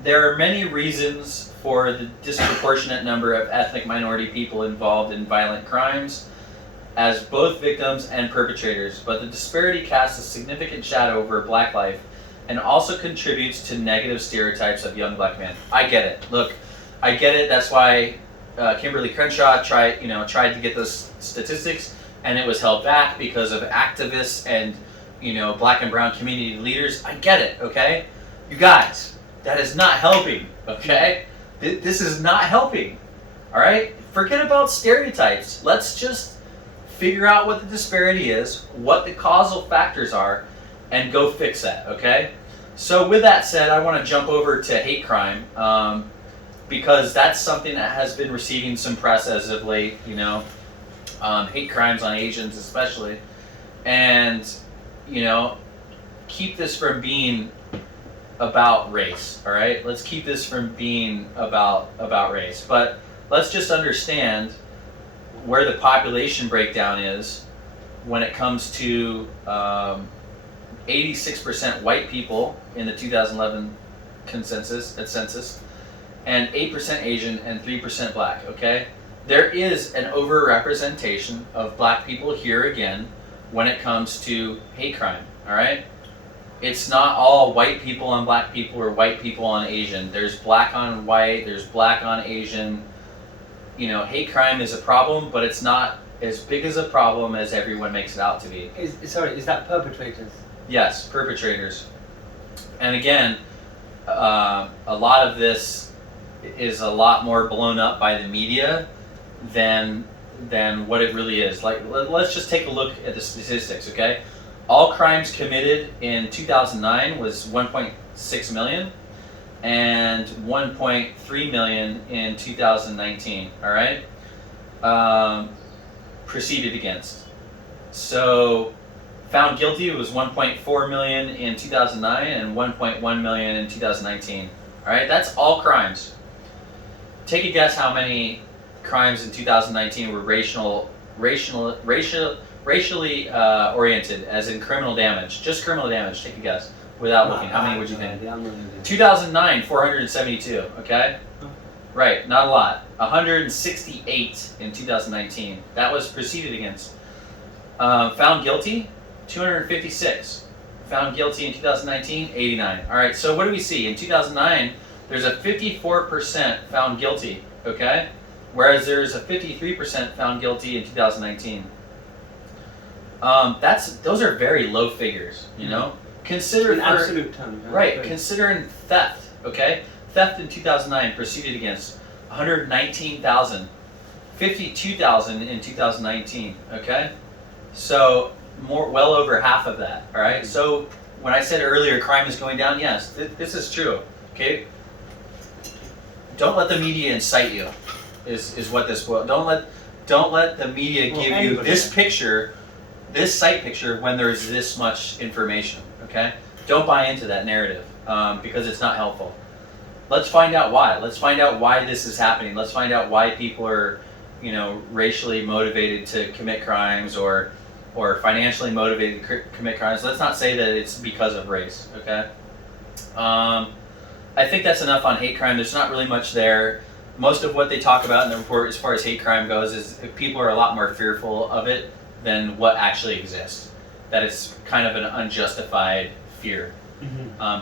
There are many reasons for the disproportionate number of ethnic minority people involved in violent crimes as both victims and perpetrators, but the disparity casts a significant shadow over black life and also contributes to negative stereotypes of young black men. I get it. Look, I get it. That's why Kimberly Crenshaw tried to get those statistics, and it was held back because of activists and black and brown community leaders. I get it. Okay, you guys. That is not helping, okay? This is not helping, all right? Forget about stereotypes. Let's just figure out what the disparity is, what the causal factors are, and go fix that, okay? So with that said, I want to jump over to hate crime because that's something that has been receiving some press as of late, hate crimes on Asians especially. And, keep this from being about race, all right? Let's keep this from being about race. But let's just understand where the population breakdown is when it comes to 86% white people in the 2011 census, and 8% Asian and 3% black, okay? There is an overrepresentation of black people here again when it comes to hate crime, all right? It's not all white people on black people or white people on Asian. There's black on white, there's black on Asian. Hate crime is a problem, but it's not as big as a problem as everyone makes it out to be. Is that perpetrators? Yes, perpetrators. And again, a lot of this is a lot more blown up by the media than what it really is. Like, let's just take a look at the statistics, okay? All crimes committed in 2009 was 1.6 million and 1.3 million in 2019, all right? Proceeded against. So found guilty was 1.4 million in 2009 and 1.1 million in 2019, all right? That's all crimes. Take a guess how many crimes in 2019 were racially oriented, as in criminal damage. Just criminal damage, take a guess. Without looking, how many would you think? 2009, 472, okay? Right, not a lot. 168 in 2019. That was proceeded against. Found guilty, 256. Found guilty in 2019, 89. All right, so what do we see? In 2009, there's a 54% found guilty, okay? Whereas there's a 53% found guilty in 2019. Those are very low figures, Consider in absolute terms, right? Considering theft, okay? Theft in 2009 proceeded against 119,000, 52,000 in 2019, okay? So well over half of that, all right? So when I said earlier crime is going down, yes, this is true, okay? don't let the media incite you. Is what this boil. Don't let the media give you this picture, this sight picture when there's this much information. Okay, don't buy into that narrative because it's not helpful. Let's find out why. Let's find out why this is happening. Let's find out why people are, racially motivated to commit crimes or financially motivated to commit crimes. Let's not say that it's because of race. Okay. I think that's enough on hate crime. There's not really much there. Most of what they talk about in the report as far as hate crime goes is people are a lot more fearful of it than what actually exists. That it's kind of an unjustified fear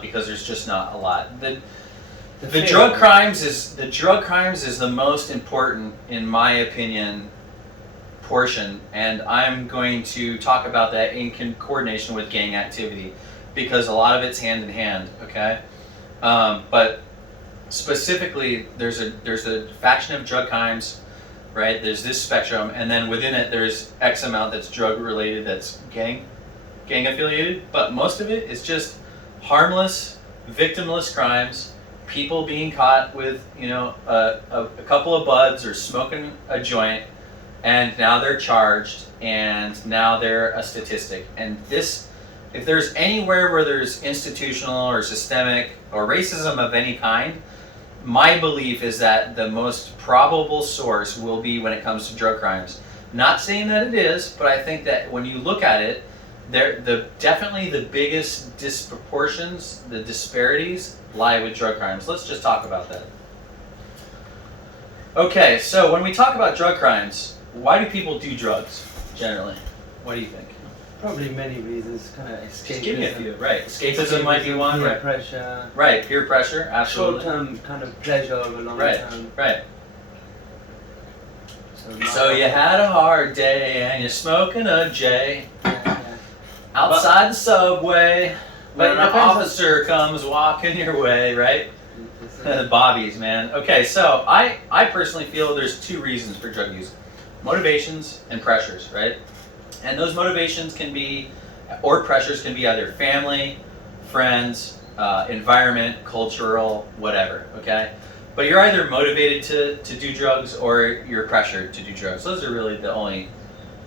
because there's just not a lot. The drug crimes is the most important, in my opinion, portion, and I'm going to talk about that in coordination with gang activity because a lot of it's hand in hand. Okay, but specifically, there's a faction of drug crimes, right? There's this spectrum, and then within it, there's X amount that's drug related, that's gang affiliated. But most of it is just harmless, victimless crimes. People being caught with a couple of buds or smoking a joint, and now they're charged, and now they're a statistic. And this, if there's anywhere where there's institutional or systemic or racism of any kind, my belief is that the most probable source will be when it comes to drug crimes. Not saying that it is, but I think that when you look at it, definitely the biggest disproportions, the disparities, lie with drug crimes. Let's just talk about that. Okay, so when we talk about drug crimes, why do people do drugs generally? What do you think? Probably many reasons, kind of escapism. Just give me a few, right? Escapism might be one, peer right? Pressure. Right, peer pressure, absolutely. Short-term kind of pleasure over long-term. Right. So you had a hard day and you're smoking a J outside the subway when an officer comes walking your way, right? Bobbies, man. Okay, so I personally feel there's two reasons for drug use: motivations and pressures, right? And those motivations or pressures can be either family, friends, environment, cultural, whatever, okay? But you're either motivated to do drugs or you're pressured to do drugs. Those are really the only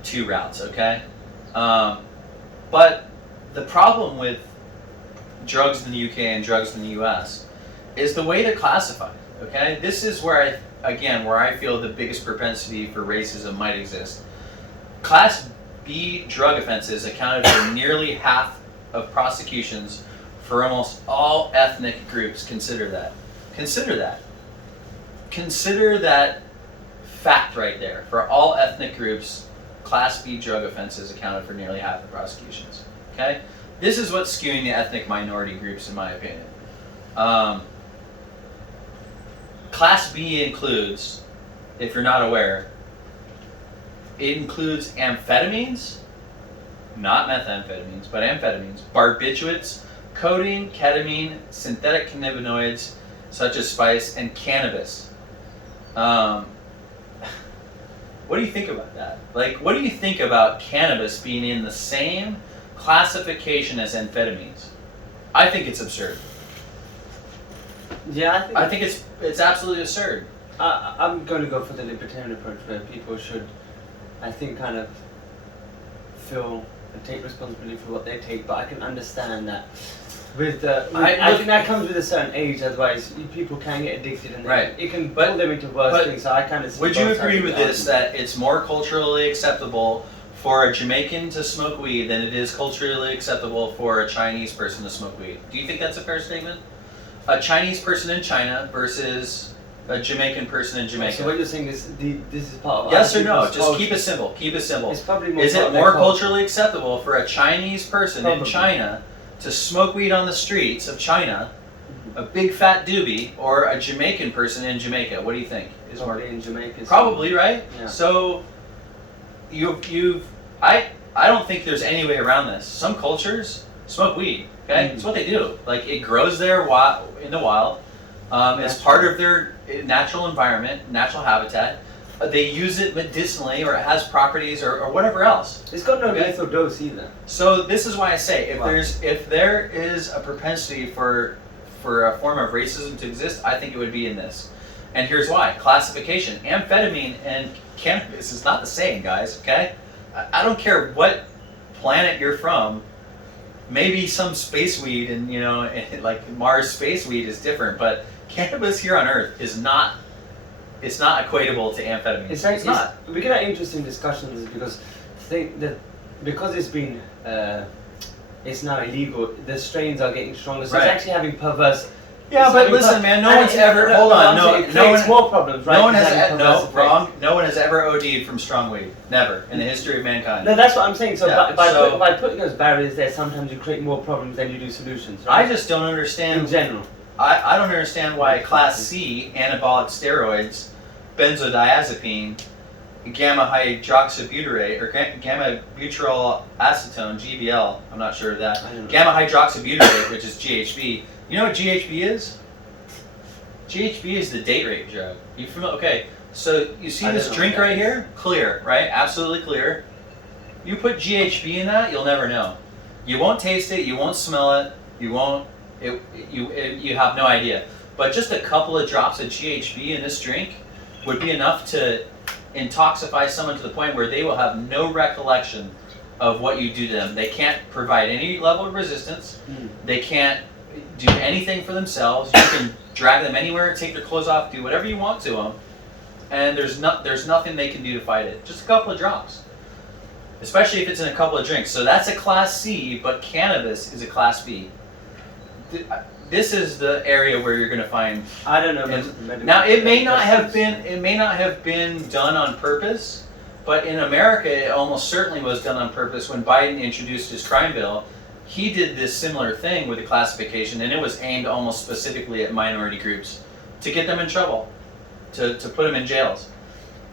two routes, okay? But the problem with drugs in the UK and drugs in the US is the way they're classified, okay? This is where I feel the biggest propensity for racism might exist. Class B drug offenses accounted for nearly half of prosecutions for almost all ethnic groups. Consider that. Consider that fact right there. For all ethnic groups, Class B drug offenses accounted for nearly half the prosecutions. Okay? This is what's skewing the ethnic minority groups, in my opinion. Class B includes, if you're not aware, it includes amphetamines, not methamphetamines, but amphetamines, barbiturates, codeine, ketamine, synthetic cannabinoids such as spice, and cannabis. What do you think about that? Like, what do you think about cannabis being in the same classification as amphetamines? I think it's absurd. Yeah, I think it's absolutely absurd. I'm going to go for the libertarian approach where people should, I think, kind of feel and take responsibility for what they take, but I can understand that I think that comes with a certain age, otherwise people can get addicted and it can pull them into worse things, so I kind of see. Would you agree with this, that it's more culturally acceptable for a Jamaican to smoke weed than it is culturally acceptable for a Chinese person to smoke weed? Do you think that's a fair statement? A Chinese person in China versus a Jamaican person in Jamaica. So what you're saying is this is part of yes or no? Just keep it simple. Keep it simple. It's probably more is it more culturally acceptable for a Chinese person in China to smoke weed on the streets of China, a big fat doobie, or a Jamaican person in Jamaica? What do you think? Is probably in Jamaica. Probably, right? Yeah. So I don't think there's any way around this. Some cultures smoke weed. Okay, it's what they do. Like, it grows there in the wild. It's part of their natural environment, natural habitat. They use it medicinally, or it has properties, or whatever else. It's got no lethal dose either. So this is why I say, if there is a propensity for a form of racism to exist, I think it would be in this. And here's why. Classification. Amphetamine and cannabis is not the same, guys, okay? I don't care what planet you're from. Maybe some space weed and, you know, like Mars space weed is different, but cannabis here on Earth is not, it's not equatable to amphetamine. It's not. We get interesting discussions because because it's been, it's now illegal, the strains are getting stronger, so Right. it's actually having perverse. Yeah, but listen, man, no one's ever. Hold on, it creates more problems, right? No one It's has having perverse effects. wrong. No one has ever OD'd from strong weed. Never in the history of mankind. No, that's what I'm saying. So Yeah, by putting those barriers there, sometimes you create more problems than you do solutions. Right? I just don't understand. In general. I don't understand why Class C anabolic steroids, benzodiazepine, gamma hydroxybutyrate or gamma butyryl acetone (GBL). I'm not sure of that. Gamma hydroxybutyrate, which is GHB. You know what GHB is? GHB is the date rape drug. You familiar? Okay, so you see this drink right here? Clear, right? Absolutely clear. You put GHB in that, you'll never know. You won't taste it. You won't smell it. You won't. You have no idea. But just a couple of drops of GHB in this drink would be enough to intoxify someone to the point where they will have no recollection of what you do to them. They can't provide any level of resistance. They can't do anything for themselves. You can drag them anywhere, take their clothes off, do whatever you want to them, and there's nothing they can do to fight it. Just a couple of drops, especially if it's in a couple of drinks. So that's a Class C, but cannabis is a Class B. This is the area where you're going to find. I don't know. Now it may not have been done on purpose, but in America it almost certainly was done on purpose. When Biden introduced his crime bill, he did this similar thing with the classification, and it was aimed almost specifically at minority groups to get them in trouble, to put them in jails.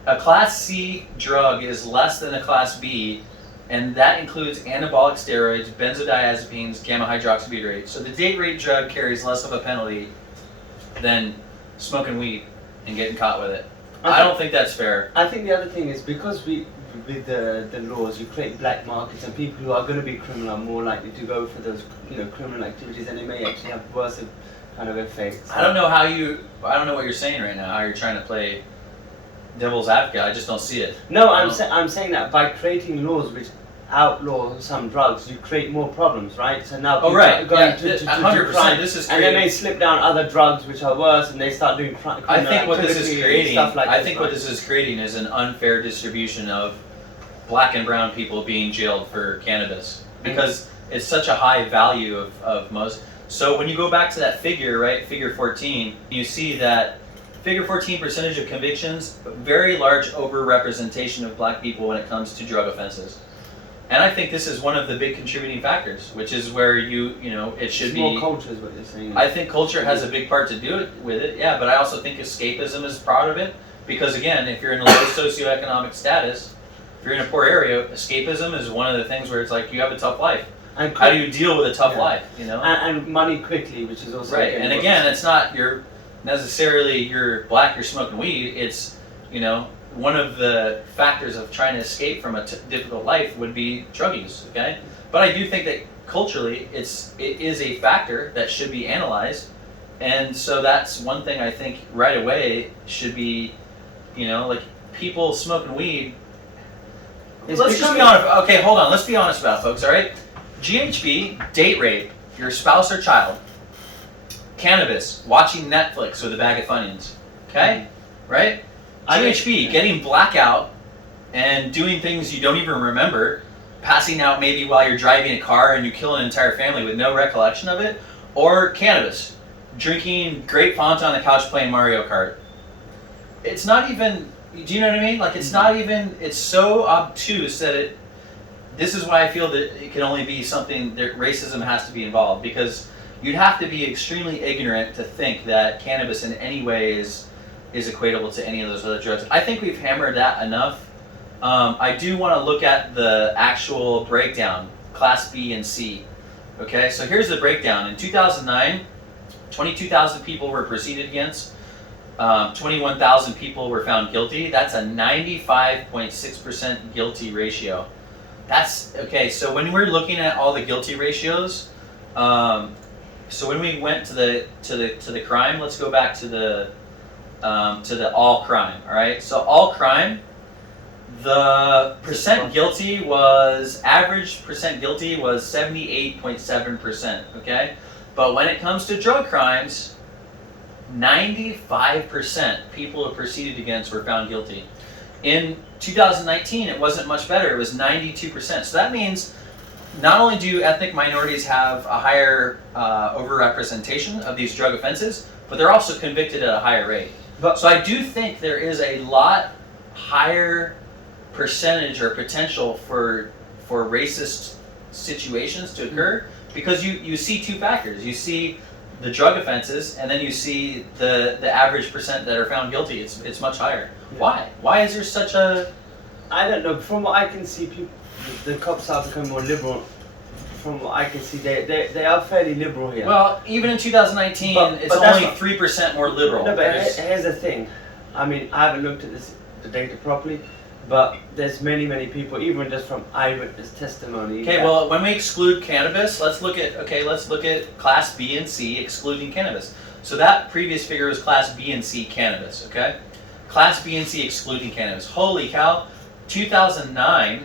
A Class C drug is less than a Class B, and that includes anabolic steroids, benzodiazepines, gamma hydroxybutyrate. So the date rape drug carries less of a penalty than smoking weed and getting caught with it. I don't think that's fair. I think the other thing is because with the laws, you create black markets, and people who are going to be criminal are more likely to go for those criminal activities, and they may actually have worse kind of effects. I don't know what you're saying right now. How you're trying to play devil's advocate. I just don't see it. No, I'm saying that by creating laws which outlaw some drugs, you create more problems, right? So now people are going to 100%. crime, This is and they may slip down other drugs which are worse, and they start doing crime. I think what this is creating. What this is creating is an unfair distribution of black and brown people being jailed for cannabis because it's such a high value of most. So when you go back to that figure, right, figure 14, you see that figure 14 percentage of convictions, very large overrepresentation of black people when it comes to drug offenses. And I think this is one of the big contributing factors, which is where it should be. More culture is what you're saying. I think culture has a big part to do with it, yeah, but I also think escapism is part of it. Because again, if you're in a low socioeconomic status, if you're in a poor area, escapism is one of the things where it's like you have a tough life. How do you deal with a tough life, And money quickly, which is also... Right, and again, it's not you're black, you're smoking weed, it's, one of the factors of trying to escape from a difficult life would be drug use, okay? But I do think that culturally, it is a factor that should be analyzed, and so that's one thing I think right away should be, like people smoking weed. Let's just be honest. Okay, hold on. Let's be honest about it, folks. All right, GHB, date rape, your spouse or child. Cannabis, watching Netflix with a bag of Funyuns. Okay, right? GHB, getting blackout and doing things you don't even remember, passing out maybe while you're driving a car and you kill an entire family with no recollection of it, or cannabis, drinking grape Fanta on the couch playing Mario Kart. It's not even, do you know what I mean? Like it's not even, it's so obtuse that this is why I feel that it can only be something that racism has to be involved, because you'd have to be extremely ignorant to think that cannabis in any way is equatable to any of those other drugs. I think we've hammered that enough. I do want to look at the actual breakdown, Class B and C. Okay, so here's the breakdown. In 2009, 22,000 people were proceeded against. 21,000 people were found guilty. That's a 95.6% guilty ratio. That's okay. So when we're looking at all the guilty ratios, so when we went to the crime, let's go back to the to the all crime. All right, so all crime, the average percent guilty was 78.7%. Okay, but when it comes to drug crimes, 95% people who proceeded against were found guilty. In 2019, it wasn't much better. It was 92%. So that means not only do ethnic minorities have a higher overrepresentation of these drug offenses, but they're also convicted at a higher rate. So I do think there is a lot higher percentage or potential for racist situations to occur, because you see two factors. You see the drug offenses, and then you see the average percent that are found guilty. It's much higher. Yeah. Why is there such a... I don't know. From what I can see, the cops are becoming more liberal. From what I can see, they are fairly liberal here. Well, even in 2019, it's only 3% more liberal. No, but here's the thing. I mean, I haven't looked at the data properly, but there's many people, even just from eyewitness testimony. Okay, well, when we exclude cannabis, let's look at Class B and C excluding cannabis. So that previous figure was Class B and C cannabis, okay? Class B and C excluding cannabis. Holy cow, 2009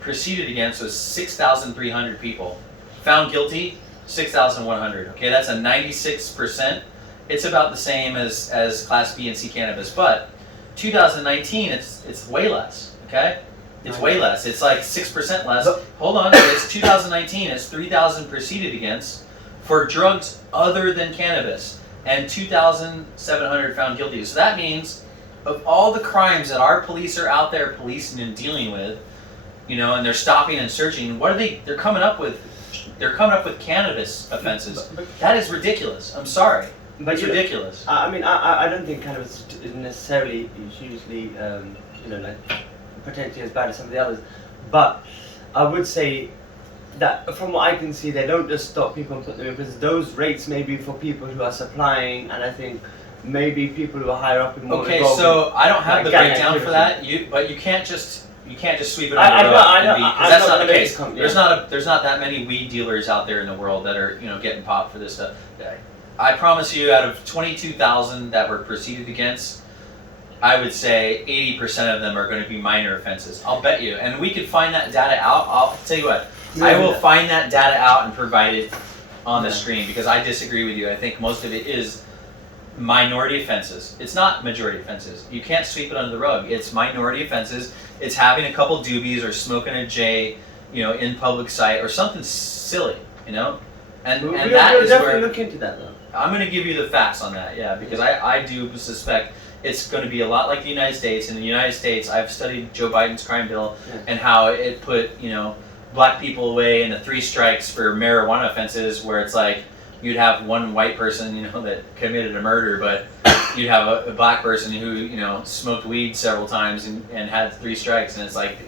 proceeded against was 6,300 people. Found guilty, 6,100. Okay, that's a 96%. It's about the same as Class B and C cannabis, but 2019, it's way less, okay? It's way less. It's like 6% less. Hold on, it's 2019, it's 3,000 proceeded against for drugs other than cannabis, and 2,700 found guilty. So that means of all the crimes that our police are out there policing and dealing with, you know, and they're stopping and searching, what are they're coming up with? They're coming up with cannabis offenses. That is ridiculous. I'm sorry. But it's ridiculous. I mean, I don't think cannabis is necessarily hugely, like potentially as bad as some of the others. But I would say that from what I can see, they don't just stop people and put them in prison. Those rates may be for people who are supplying, and I think maybe people who are higher up in more. Okay, so I don't have the breakdown for that. But you can't just sweep it under the rug. Because that's not the case. There's not that many weed dealers out there in the world that are getting popped for this stuff. I promise you, out of 22,000 that were proceeded against, I would say 80% of them are going to be minor offenses. I'll bet you. And we could find that data out. I'll tell you what, I will find that data out and provide it on the screen, because I disagree with you. I think most of it is minority offenses. It's not majority offenses. You can't sweep it under the rug. It's minority offenses. It's having a couple doobies or smoking a J, in public sight or something silly, And that is where... look into that, though. I'm going to give you the facts on that, because I do suspect it's going to be a lot like the United States. In the United States, I've studied Joe Biden's crime bill and how it put, black people away in the 3 strikes for marijuana offenses, where it's like you'd have one white person, that committed a murder, but you'd have a black person who, smoked weed several times and had 3 strikes, and it's like,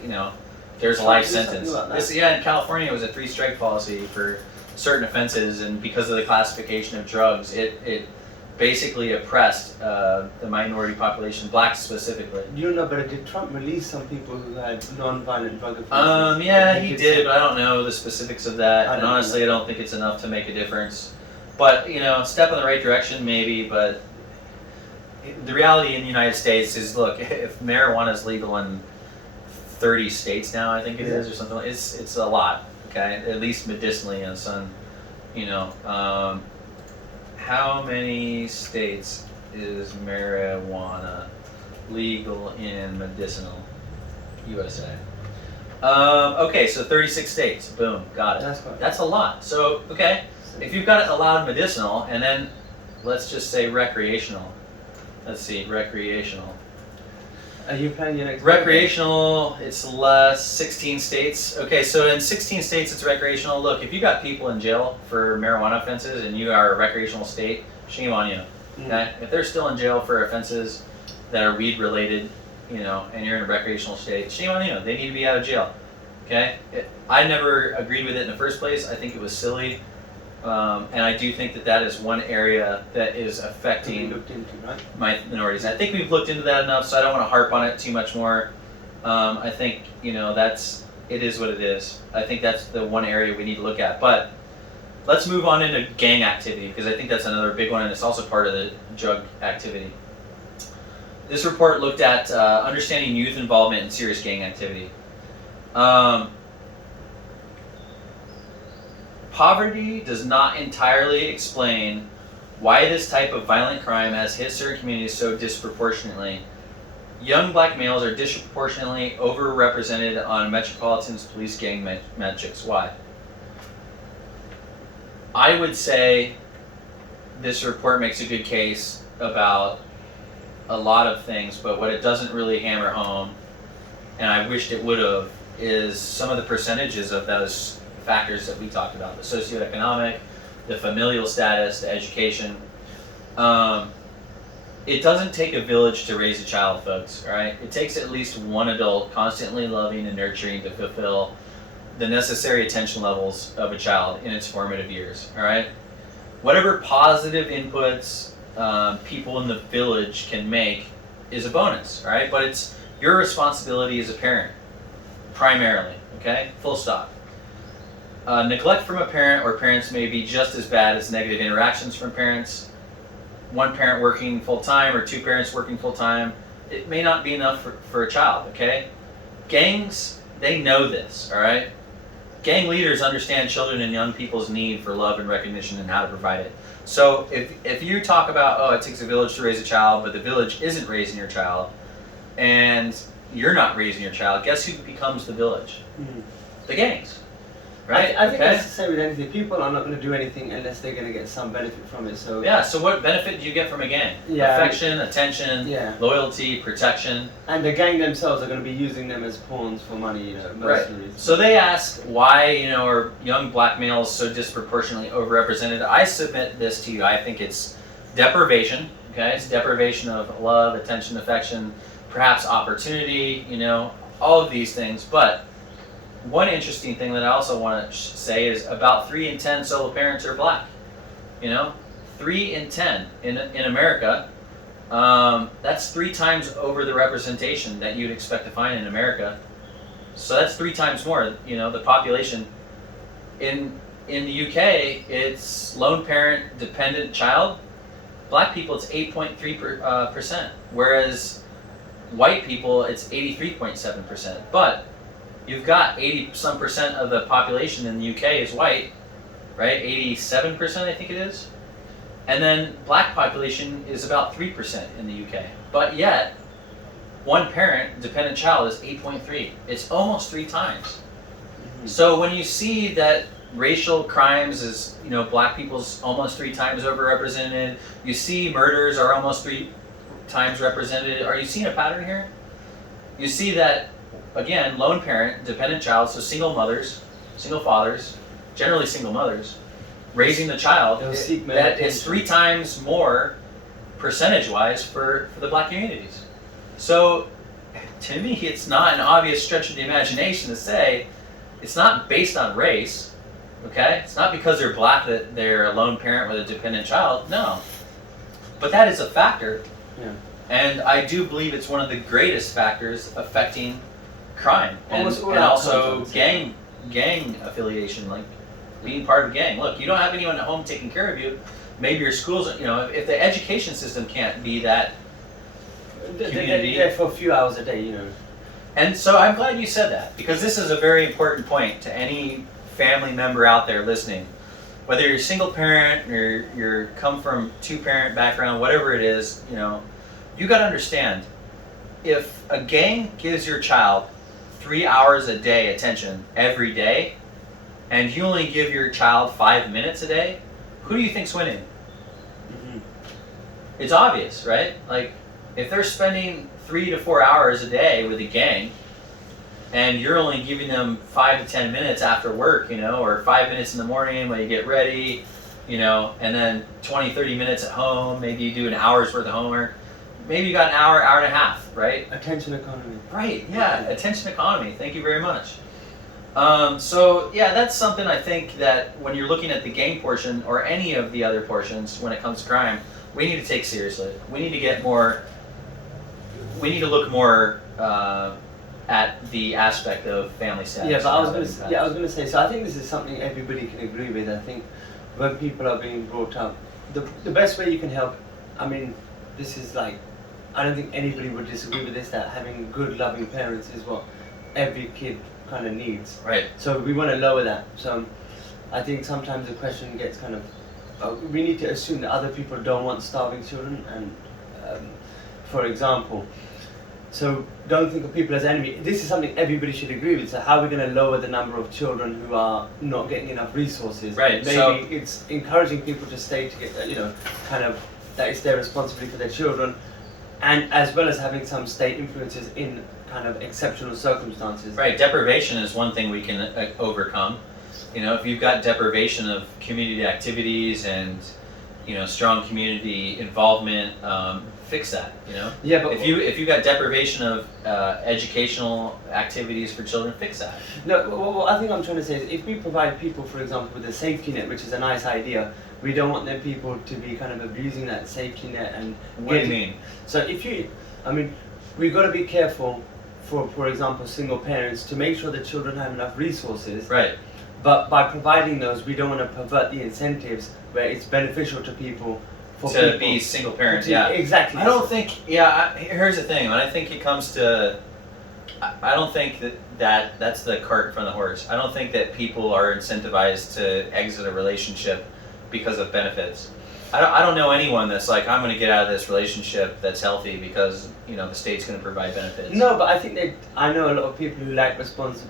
there's a life sentence. In California, it was a 3-strike policy for certain offenses, and because of the classification of drugs, it basically oppressed the minority population, blacks specifically. You don't know, but did Trump release some people who had non-violent drug offenses? Yeah, he did, but I don't know the specifics of that, and honestly, I don't think it's enough to make a difference. But, step in the right direction, maybe, but the reality in the United States is, look, if marijuana is legal in 30 states now, I think it is, or something, it's a lot. Okay, at least medicinally, son. How many states is marijuana legal in medicinal? USA. Okay, so 36 states. Boom, got it. That's a lot. So, okay, if you've got it allowed medicinal, and then let's just say recreational. Let's see, recreational. Are you planning your next recreational? It's 16 states. Okay, so in 16 states it's recreational. Look, if you got people in jail for marijuana offenses and you are a recreational state, shame on you. Okay, if they're still in jail for offenses that are weed related, and you're in a recreational state, shame on you. They need to be out of jail. Okay, I never agreed with it in the first place. I think it was silly. And I do think that is one area that is affecting minorities. I think we've looked into that enough, so I don't want to harp on it too much more. I think, it is what it is. I think that's the one area we need to look at. But let's move on into gang activity, because I think that's another big one, and it's also part of the drug activity. This report looked at understanding youth involvement in serious gang activity. Poverty does not entirely explain why this type of violent crime has hit certain communities so disproportionately. Young black males are disproportionately overrepresented on Metropolitan's police gang metrics. Why? I would say this report makes a good case about a lot of things, but what it doesn't really hammer home, and I wished it would have, is some of the percentages of those factors that we talked about: the socioeconomic, the familial status, the education. It doesn't take a village to raise a child, folks, all right? It takes at least one adult constantly loving and nurturing to fulfill the necessary attention levels of a child in its formative years, all right? Whatever positive inputs people in the village can make is a bonus, all right? But it's your responsibility as a parent, primarily, okay? Full stop. Neglect from a parent or parents may be just as bad as negative interactions from parents. One parent working full-time or two parents working full-time, it may not be enough for a child, okay? Gangs, they know this, all right? Gang leaders understand children and young people's need for love and recognition and how to provide it. So if you talk about, oh, it takes a village to raise a child, but the village isn't raising your child, and you're not raising your child, guess who becomes the village? Mm-hmm. The gangs. Right? I think that's the same with anything. People are not going to do anything unless they're going to get some benefit from it. So yeah. So what benefit do you get from a gang? Yeah, affection, attention, loyalty, protection. And the gang themselves are going to be using them as pawns for money, mercenaries. Right. So they ask why, are young black males so disproportionately overrepresented? I submit this to you. I think it's deprivation. Okay, it's deprivation of love, attention, affection, perhaps opportunity. All of these things, but one interesting thing that I also want to say is about 3 in 10 solo parents are black. 3 in 10 in America. That's 3 times over the representation that you'd expect to find in America. So that's 3 times more. The population in the UK, it's lone parent dependent child. Black people, it's 8.3%, whereas white people, it's 83.7%. But you've got 80% of the population in the UK is white, right? 87%, I think it is. And then black population is about 3% in the UK. But yet, one parent dependent child is 8.3. It's almost 3 times. Mm-hmm. So when you see that racial crimes is, black people's almost 3 times overrepresented, you see murders are almost 3 times represented, are you seeing a pattern here? You see that, again, lone parent, dependent child, so single mothers, single fathers, generally single mothers, raising the child, that is 3 times more percentage-wise for the black communities. So, to me, it's not an obvious stretch of the imagination to say it's not based on race, okay? It's not because they're black that they're a lone parent with a dependent child, no. But that is a factor, and I do believe it's one of the greatest factors affecting crime and also gang affiliation, like being part of a gang. Look, you don't have anyone at home taking care of you. Maybe your schools, if the education system can't be that community. They're for a few hours a day, And so I'm glad you said that, because this is a very important point to any family member out there listening. Whether you're a single parent or you're come from 2-parent background, whatever it is, you got to understand, if a gang gives your child 3 hours a day attention every day, and you only give your child 5 minutes a day, who do you think's winning? Mm-hmm. It's obvious, right? Like, if they're spending 3 to 4 hours a day with a gang, and you're only giving them 5 to 10 minutes after work, or 5 minutes in the morning when you get ready, and then 20, 30 minutes at home, maybe you do an hour's worth of homework, maybe you got an hour, hour and a half, right? Attention economy. Right, yeah, attention economy. Thank you very much. So, that's something I think that when you're looking at the gang portion or any of the other portions when it comes to crime, we need to take seriously. We need to look more at the aspect of family status. Yeah, but I was going to say, so I think this is something everybody can agree with. I think when people are being brought up, the best way you can help, this is like I don't think anybody would disagree with this, that having good, loving parents is what every kid kind of needs. Right. So we want to lower that. So I think sometimes the question gets kind of, we need to assume that other people don't want starving children, and for example, so don't think of people as enemy. This is something everybody should agree with. So how are we going to lower the number of children who are not getting enough resources? Right. Maybe it's encouraging people to stay together, you know, kind of that it's their responsibility for their children, and as well as having some state influences in kind of exceptional circumstances. Right. Deprivation is one thing we can overcome. You know, if you've got deprivation of community activities and, you know, strong community involvement, fix that. You know. Yeah, but if you got deprivation of educational activities for children, fix that. No, what I think I'm trying to say is, if we provide people, for example, with a safety net, which is a nice idea, we don't want them people to be kind of abusing that safety net and. What do you mean? So if you, I mean, we've got to be careful, for example, single parents, to make sure the children have enough resources. Right. But by providing those, we don't want to pervert the incentives where it's beneficial to people. To be single parents, yeah. Exactly. I don't think, here's the thing, when I think it comes to, I don't think that's the cart in front of the horse. I don't think that people are incentivized to exit a relationship because of benefits. I don't know anyone that's like, I'm going to get out of this relationship that's healthy because, you know, the state's going to provide benefits. No, but I think I know a lot of people who lack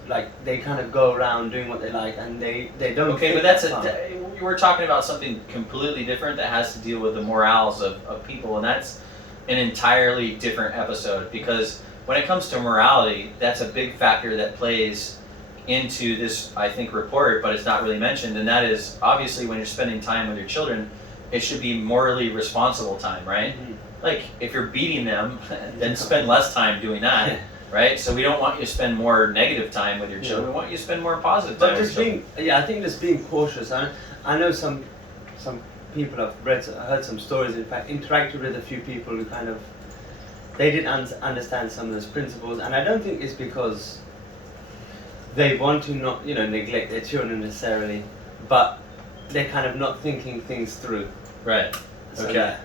like they kind of go around doing what they like, and they don't. Okay, but we're talking about something completely different that has to deal with the morals of people, and that's an entirely different episode, because when it comes to morality, that's a big factor that plays into this, I think, report, but it's not really mentioned, and that is, obviously, when you're spending time with your children, it should be morally responsible time, right? Mm-hmm. Like, if you're beating them, then spend less time doing that, right? So we don't want you to spend more negative time with your children. We want you to spend more positive time. But just I think just being cautious. I know some people, I've heard some stories, in fact, interacted with a few people who kind of, they didn't understand some of those principles, and I don't think it's because they want to not, you know, neglect their children necessarily, but they're kind of not thinking things through. Right. So, okay. yeah.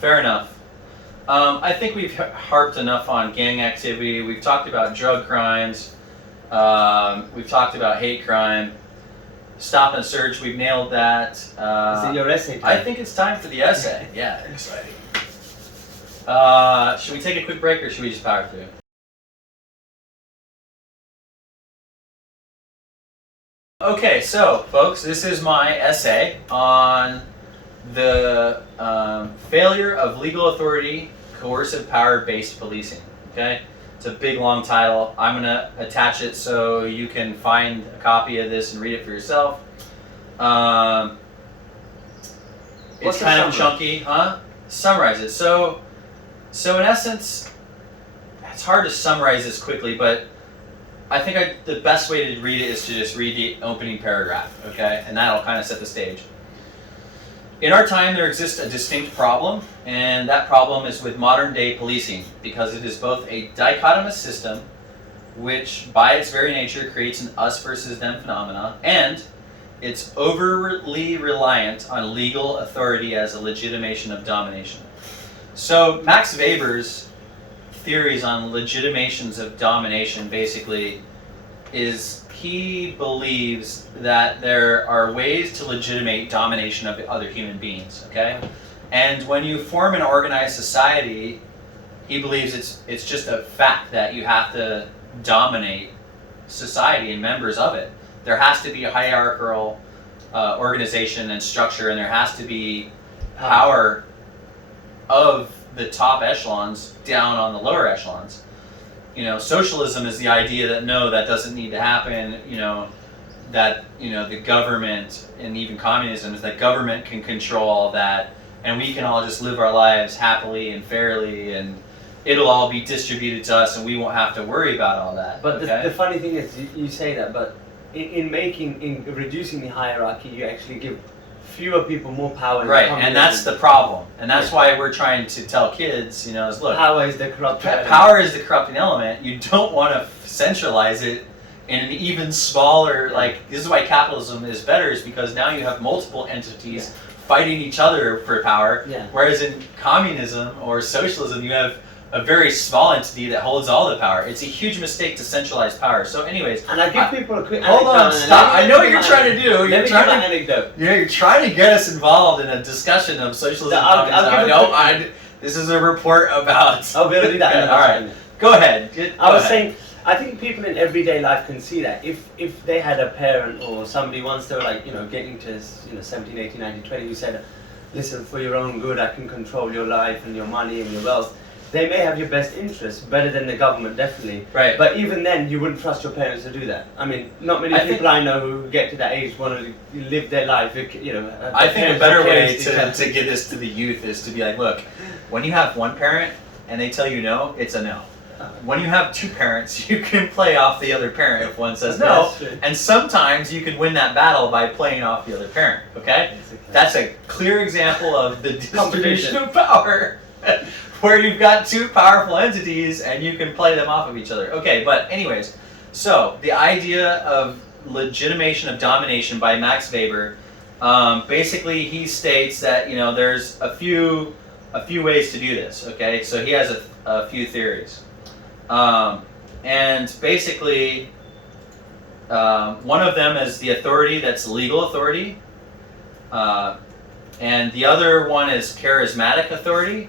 Fair enough. I think we've harped enough on gang activity. We've talked about drug crimes. We've talked about hate crime. Stop and search, we've nailed that. Is it your essay time? I think it's time for the essay. Yeah, exciting. Should we take a quick break, or should we just power through? Okay, so folks, this is my essay on the failure of legal authority, coercive power-based policing. Okay, it's a big long title. I'm gonna attach it so you can find a copy of this and read it for yourself. It's kind of chunky, huh? Summarize it. So in essence, it's hard to summarize this quickly, but I think the best way to read it is to just read the opening paragraph, okay? And that'll kind of set the stage. In our time, there exists a distinct problem, and that problem is with modern day policing, because it is both a dichotomous system, which by its very nature creates an us versus them phenomena, and it's overly reliant on legal authority as a legitimation of domination. So Max Weber's theories on legitimations of domination basically is, he believes that there are ways to legitimate domination of other human beings, okay? And when you form an organized society, he believes it's just a fact that you have to dominate society and members of it. There has to be a hierarchical organization and structure, and there has to be power of the top echelons down on the lower echelons. You know, socialism is the idea that no, that doesn't need to happen. You know, that, you know, the government, and even communism, is that government can control all that, and we can all just live our lives happily and fairly, and it'll all be distributed to us, and we won't have to worry about all that. But okay? the funny thing is, you say that, but in reducing the hierarchy, you actually give fewer people more power. Right, and that's the problem, and that's why we're trying to tell kids, you know, is look, power is the corrupting element. Power is the corrupting element. You don't want to centralize it in an even smaller, like, this is why capitalism is better, is because now you have multiple entities fighting each other for power, whereas in communism or socialism you have a very small entity that holds all the power. It's a huge mistake to centralize power. So anyways, And I give people a quick hold on, anecdote. stop. I know what you're trying to do. Let You're me trying give to, an anecdote. you're trying to get us involved in a discussion of socialism. No, I'll give a quick- This is a report about. I'll be able to do that. Okay, another all time. right, go ahead. I was saying, I think people in everyday life can see that. If they had a parent or somebody once they were like, getting to, 17, 18, 19, 20, who said, listen, for your own good, I can control your life and your money and your wealth. They may have your best interests, better than the government, definitely. Right. But even then, you wouldn't trust your parents to do that. I mean, not many people I know who get to that age want to live their life, I think a better way to get this to the youth is to be like, look, when you have one parent and they tell you no, it's a no. When you have two parents, you can play off the other parent if one says no, and sometimes you can win that battle by playing off the other parent, okay? That's a clear example of the distribution of power, where you've got two powerful entities and you can play them off of each other. Okay, but anyways, so the idea of legitimation of domination by Max Weber, basically he states that, there's a few ways to do this, okay? So he has a few theories. And basically, one of them is the authority that's legal authority, and the other one is charismatic authority,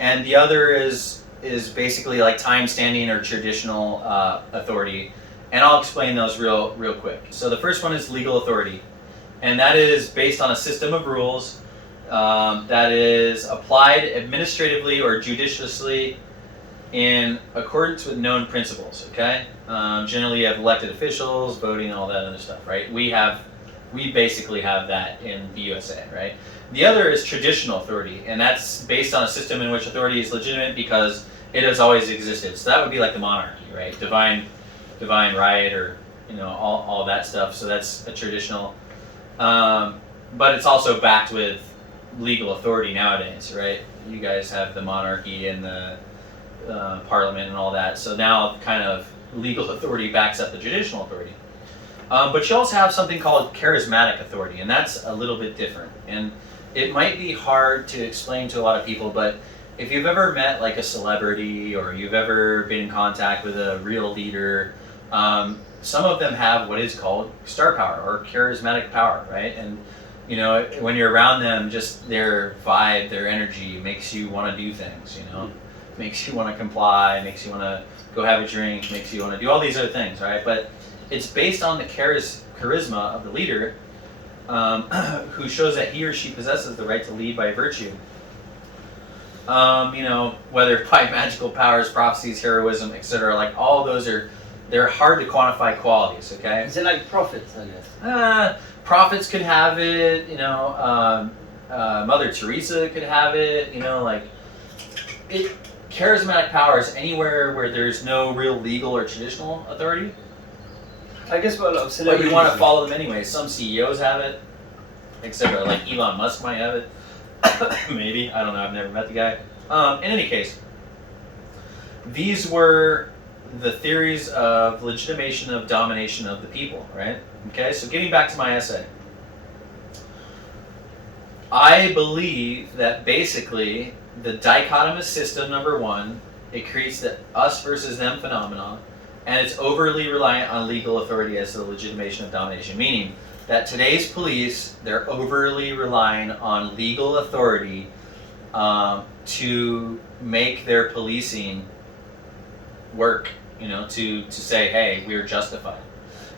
and the other is basically like time standing or traditional authority. And I'll explain those real quick. So the first one is legal authority, and that is based on a system of rules that is applied administratively or judiciously in accordance with known principles, okay? Generally you have elected officials, voting, all that other stuff, right? We basically have that in the USA, right? The other is traditional authority, and that's based on a system in which authority is legitimate because it has always existed. So that would be like the monarchy, right? Divine right, or all that stuff. So that's a traditional, but it's also backed with legal authority nowadays, right? You guys have the monarchy and the parliament and all that. So now kind of legal authority backs up the traditional authority. But you also have something called charismatic authority, and that's a little bit different. And it might be hard to explain to a lot of people, but if you've ever met like a celebrity or you've ever been in contact with a real leader, some of them have what is called star power or charismatic power, right? And when you're around them, just their vibe, their energy makes you want to do things, makes you want to comply, makes you want to go have a drink, makes you want to do all these other things, right? But it's based on the charisma of the leader, who shows that he or she possesses the right to lead by virtue. Whether by magical powers, prophecies, heroism, etc. Like all those they're hard to quantify qualities, okay? Is it like prophets, I guess? Prophets could have it, Mother Teresa could have it, charismatic powers anywhere where there's no real legal or traditional authority. I guess what a lot of But celebrities... you want to follow them anyway. Some CEOs have it, etc. Like Elon Musk might have it. Maybe. I don't know. I've never met the guy. In any case, these were the theories of legitimation of domination of the people, right? Okay, so getting back to my essay. I believe that basically the dichotomous system, number one, it creates the us versus them phenomenon, and it's overly reliant on legal authority as the legitimation of domination, meaning that today's police, they're overly relying on legal authority to make their policing work, to say, hey, we're justified.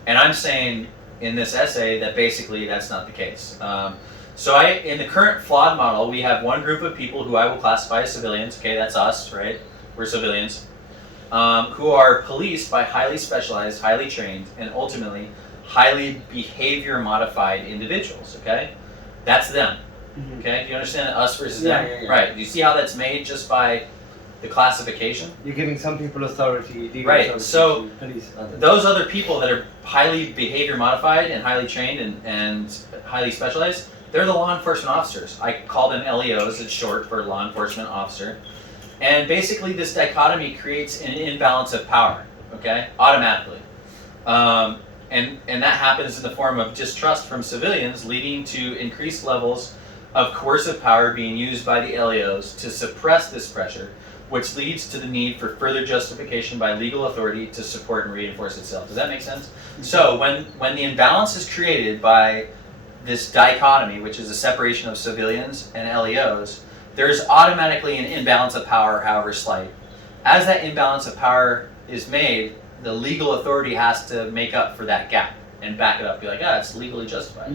And I'm saying in this essay that basically that's not the case. So in the current flawed model, we have one group of people who I will classify as civilians, okay, that's us, right? We're civilians, who are policed by highly specialized, highly trained, and ultimately highly behavior modified individuals, okay? That's them, okay? Do you understand us versus them? Yeah. Right, do you see how that's made just by the classification? You're giving some people authority, legal right, authority so to police others. Those other people that are highly behavior modified and highly trained and highly specialized, they're the law enforcement officers. I call them LEOs, it's short for law enforcement officer. And basically this dichotomy creates an imbalance of power, okay, automatically. And that happens in the form of distrust from civilians, leading to increased levels of coercive power being used by the LEOs to suppress this pressure which leads to the need for further justification by legal authority to support and reinforce itself. Does that make sense? So when the imbalance is created by this dichotomy, which is the separation of civilians and LEOs, there's automatically an imbalance of power, however slight. As that imbalance of power is made, the legal authority has to make up for that gap and back it up, be like, it's legally justified.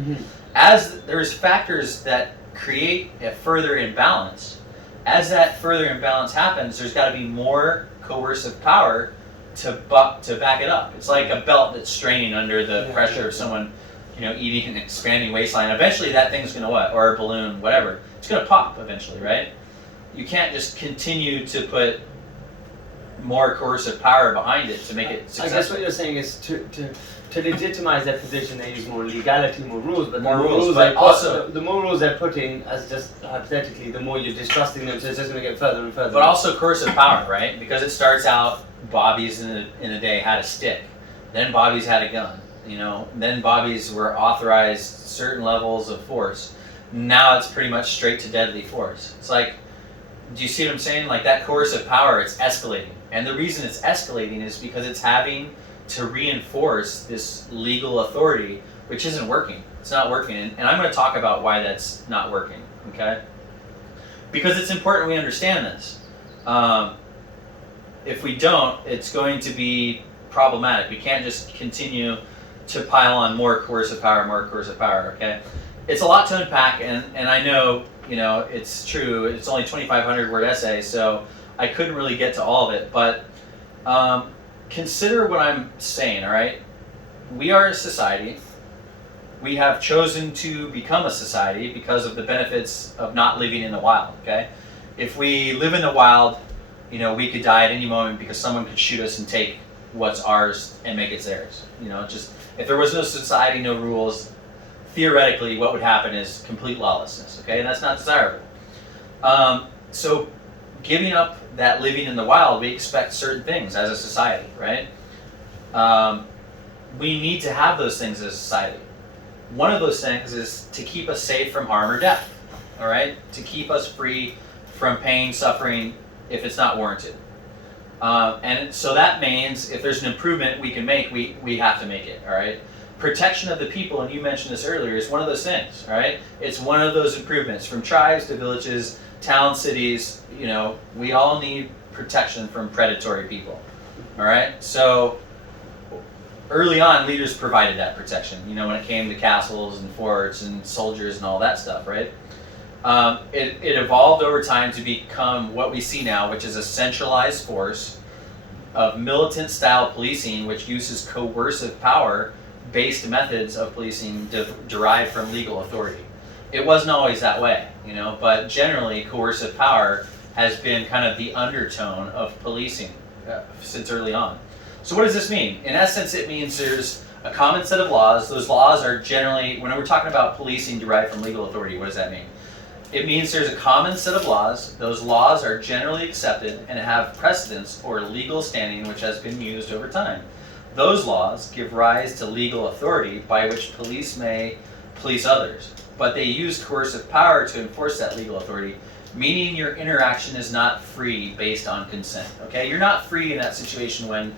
As there's factors that create a further imbalance, as that further imbalance happens, there's got to be more coercive power to back it up. It's like a belt that's straining under the pressure of someone, eating an expanding waistline. Eventually that thing's going to what? Or a balloon, whatever. It's going to pop eventually, right? You can't just continue to put more coercive power behind it to make it successful. I guess what you're saying is to legitimize their position, they use more legality, more rules, but more rules, but also the more rules they're putting, as just hypothetically, the more you're distrusting them, so it's just going to get further and further. But also coercive power, right? Because it starts out, Bobbies in a day had a stick, then Bobbies had a gun, then Bobbies were authorized certain levels of force. Now it's pretty much straight to deadly force. It's like, do you see what I'm saying? Like that coercive power, it's escalating. And the reason it's escalating is because it's having to reinforce this legal authority, which isn't working. It's not working. And I'm going to talk about why that's not working, okay? Because it's important we understand this. If we don't, it's going to be problematic. We can't just continue to pile on more coercive power, okay? It's a lot to unpack, and I know, it's true. It's only 2,500 word essay, so I couldn't really get to all of it, but consider what I'm saying, all right? We are a society. We have chosen to become a society because of the benefits of not living in the wild, okay? If we live in the wild, we could die at any moment because someone could shoot us and take what's ours and make it theirs. Just if there was no society, no rules, theoretically what would happen is complete lawlessness, okay? And that's not desirable. So giving up that living in the wild, we expect certain things as a society, right? We need to have those things as a society. One of those things is to keep us safe from harm or death, all right? To keep us free from pain, suffering, if it's not warranted. And so that means if there's an improvement we can make, we have to make it, all right? Protection of the people, and you mentioned this earlier, is one of those things, all right? It's one of those improvements from tribes to villages, towns, cities. We all need protection from predatory people, all right? So early on, leaders provided that protection, when it came to castles and forts and soldiers and all that stuff, right? It evolved over time to become what we see now, which is a centralized force of militant-style policing, which uses coercive power-based methods of policing derived from legal authority. It wasn't always that way, but generally coercive power has been kind of the undertone of policing since early on. So what does this mean? In essence, it means there's a common set of laws. Those laws are generally, when we're talking about policing derived from legal authority, what does that mean? It means there's a common set of laws. Those laws are generally accepted and have precedence or legal standing which has been used over time. Those laws give rise to legal authority by which police may police others, but they use coercive power to enforce that legal authority, meaning your interaction is not free based on consent. Okay, you're not free in that situation when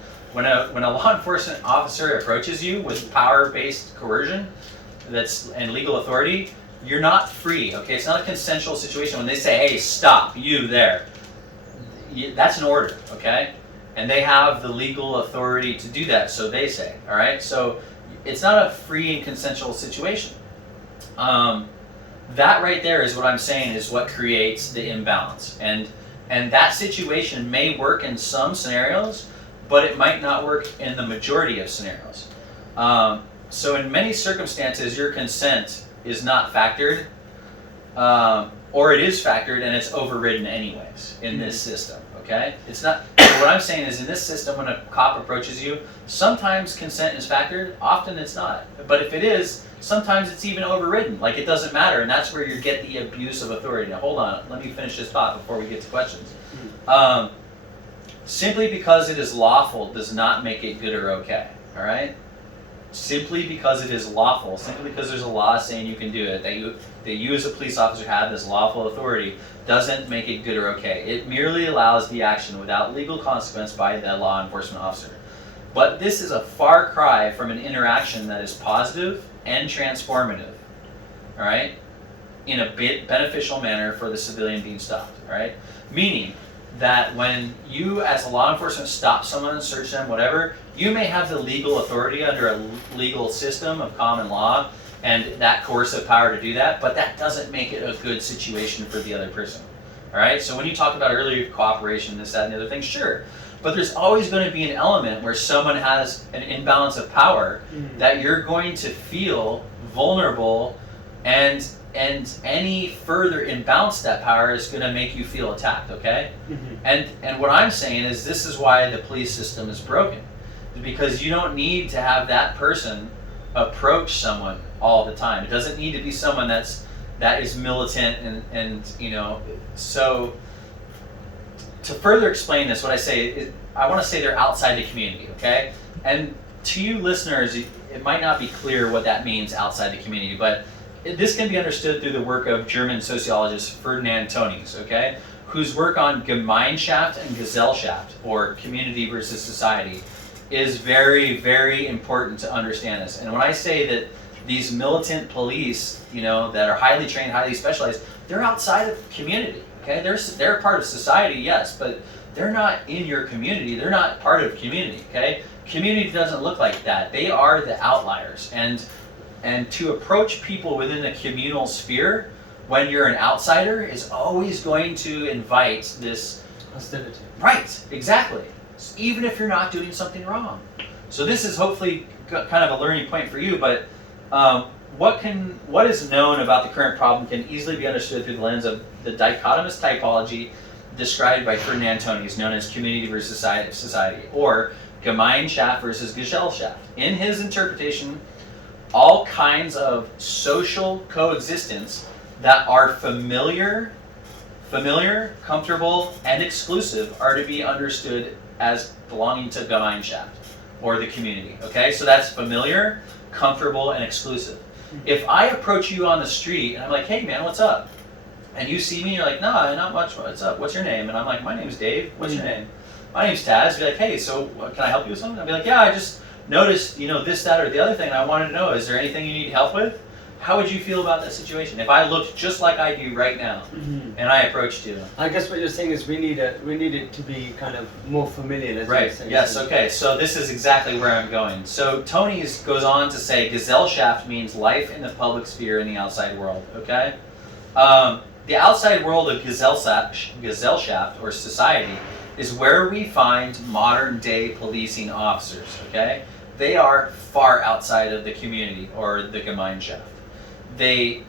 a law enforcement officer approaches you with power-based coercion and legal authority. You're not free, okay? It's not a consensual situation. When they say, hey, stop, you there, that's an order, okay? And they have the legal authority to do that, so they say, all right? So it's not a free and consensual situation. That right there is what I'm saying is what creates the imbalance. And that situation may work in some scenarios, but it might not work in the majority of scenarios. So in many circumstances, your consent is not factored, or it is factored and it's overridden anyways in this system, okay? It's not, so what I'm saying is in this system, when a cop approaches you, sometimes consent is factored, often it's not. But if it is, sometimes it's even overridden, like it doesn't matter, and that's where you get the abuse of authority. Now hold on, let me finish this thought before we get to questions. Simply because it is lawful does not make it good or okay, all right? simply because it is lawful, simply because there's a law saying you can do it, that you as a police officer have this lawful authority, doesn't make it good or okay. It merely allows the action without legal consequence by the law enforcement officer. But this is a far cry from an interaction that is positive and transformative, all right, in a beneficial manner for the civilian being stopped, all right? Meaning that when you as a law enforcement stop someone, search them, whatever, you may have the legal authority under a legal system of common law and that coercive power to do that, but that doesn't make it a good situation for the other person, all right? So when you talked about earlier cooperation, this, that, and the other thing, sure. But there's always going to be an element where someone has an imbalance of power that you're going to feel vulnerable, and any further imbalance to that power is going to make you feel attacked, okay? And what I'm saying is this is why the police system is broken. Because you don't need to have that person approach someone all the time. It doesn't need to be someone that is militant and you know, so to further explain this, what I say is, I want to say they're outside the community, okay? And to you listeners, it might not be clear what that means outside the community, but this can be understood through the work of German sociologist Ferdinand Tönnies, okay? Whose work on Gemeinschaft and Gesellschaft, or community versus society, is very, very important to understand this. And when I say that these militant police, you know, that are highly trained, highly specialized, they're outside of the community. Okay, they're a part of society, yes, but they're not in your community. They're not part of community. Okay, community doesn't look like that. They are the outliers, and to approach people within the communal sphere when you're an outsider is always going to invite this hostility. Right, exactly. Even if you're not doing something wrong. So this is hopefully kind of a learning point for you. But what is known about the current problem can easily be understood through the lens of the dichotomous typology described by Ferdinand Tönnies, known as community versus society, or Gemeinschaft versus Gesellschaft. In his interpretation, all kinds of social coexistence that are familiar, comfortable, and exclusive are to be understood as belonging to Gemeinschaft, or the community. Okay, so that's familiar, comfortable, and exclusive. If I approach you on the street and I'm like, hey man, what's up? And you see me, you're like, nah, not much, what's up? What's your name? And I'm like, my name's Dave. What's your name? My name's Taz. Be like, hey, so can I help you with something? I'll be like, yeah, I just noticed, you know, this, that, or the other thing, and I wanted to know, is there anything you need help with? How would you feel about that situation if I looked just like I do right now and I approached you? I guess what you're saying is we need it to be kind of more familiar. Right. Yes. Okay. So this is exactly where I'm going. So Tönnies goes on to say Gesellschaft means life in the public sphere in the outside world. Okay. The outside world of Gesellschaft or society is where we find modern day policing officers. Okay. They are far outside of the community or the Gemeinschaft. They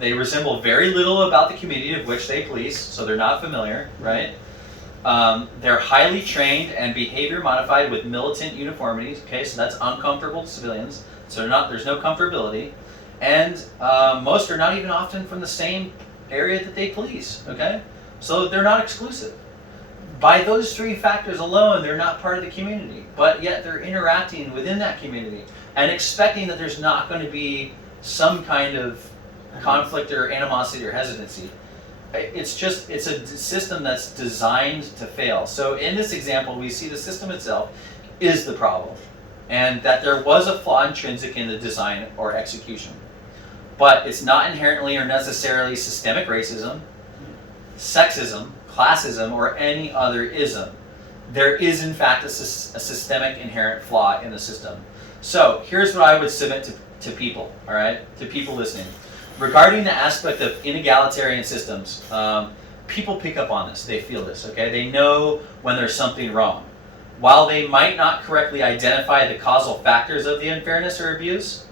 resemble very little about the community of which they police, so they're not familiar, right? They're highly trained and behavior modified with militant uniformities. Okay, so that's uncomfortable to civilians. So there's no comfortability, and most are not even often from the same area that they police. Okay, so they're not exclusive. By those three factors alone, they're not part of the community, but yet they're interacting within that community and expecting that there's not going to be some kind of conflict or animosity or hesitancy. It's a system that's designed to fail. So in this example, we see the system itself is the problem, and that there was a flaw intrinsic in the design or execution. But it's not inherently or necessarily systemic racism, sexism, classism, or any other ism. There is in fact a systemic inherent flaw in the system. So here's what I would submit to people, all right, to people listening. Regarding the aspect of inegalitarian systems, people pick up on this, they feel this, okay? They know when there's something wrong. While they might not correctly identify the causal factors of the unfairness or abuse,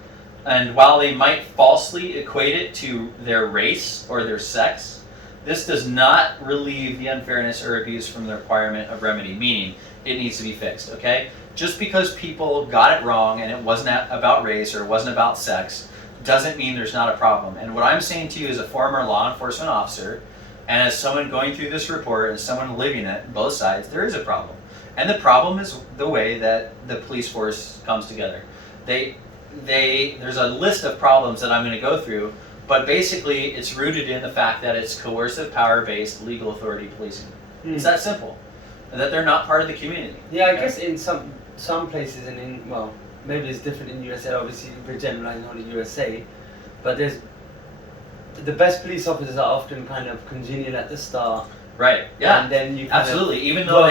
and while they might falsely equate it to their race or their sex, this does not relieve the unfairness or abuse from the requirement of remedy, meaning it needs to be fixed, okay? Just because people got it wrong and it wasn't about race or it wasn't about sex doesn't mean there's not a problem. And what I'm saying to you as a former law enforcement officer and as someone going through this report and someone living it, both sides, there is a problem. And the problem is the way that the police force comes together. There's a list of problems that I'm going to go through, but basically it's rooted in the fact that it's coercive, power-based, legal authority policing. It's that simple. And that they're not part of the community. Yeah, I guess in some places and in, well, maybe it's different in USA, obviously we're generalizing on the USA, but the best police officers are often kind of congenial at the start. Right. Yeah. And then you absolutely. Even though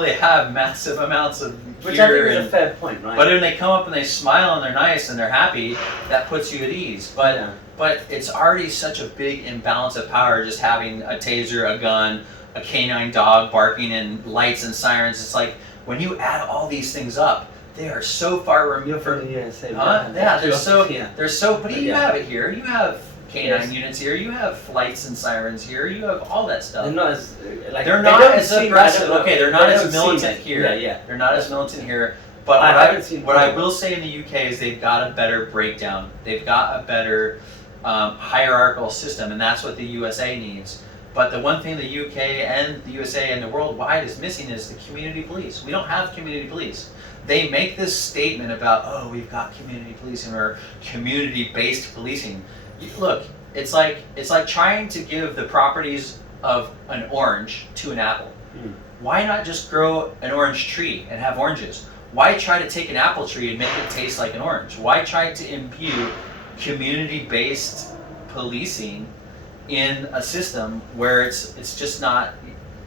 they have massive amounts of which I think is a fair point, right? But when they come up and they smile and they're nice and they're happy, that puts you at ease. But it's already such a big imbalance of power just having a taser, a gun, a canine dog barking, and lights and sirens. It's like when you add all these things up, they are so far removed from the USA. Yeah, they're so. But you have it here. You have canine units here. You have flights and sirens here. You have all that stuff. They're not as they're not as aggressive. Okay, they're not as militant here. Yeah. They're not as militant here. But what I will say in the UK is they've got a better breakdown. They've got a better hierarchical system, and that's what the USA needs. But the one thing the UK and the USA and the worldwide is missing is the community police. We don't have community police. They make this statement about, oh, we've got community policing or community-based policing. Look, it's like trying to give the properties of an orange to an apple. Why not just grow an orange tree and have oranges? Why try to take an apple tree and make it taste like an orange? Why try to imbue community-based policing in a system where it's just not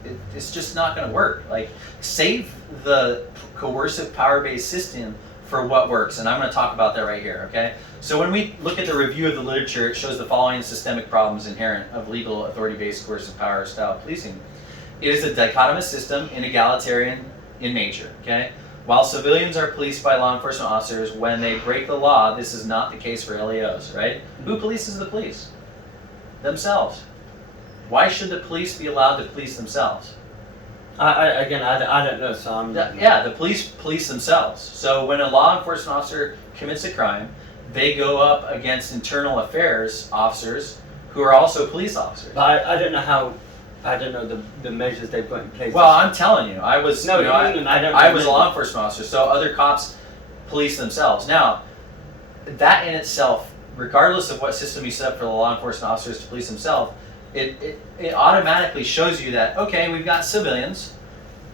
going to work? Like, save the coercive power-based system for what works, and I'm going to talk about that right here. Okay, so when we look at the review of the literature, it shows the following systemic problems inherent of legal authority-based coercive power style policing. It is a dichotomous system, inegalitarian in nature. Okay, while civilians are policed by law enforcement officers when they break the law, this is not the case for LEOs. Right? Who polices the police? Themselves. Why should the police be allowed to police themselves? I don't know, so I'm... The police police themselves. So when a law enforcement officer commits a crime, they go up against internal affairs officers who are also police officers. But I don't know the measures they put in place. Well, I'm telling you, I was I was a law enforcement officer, so other cops police themselves. Now, that in itself, regardless of what system you set up for the law enforcement officers to police themselves, it automatically shows you that, okay, we've got civilians,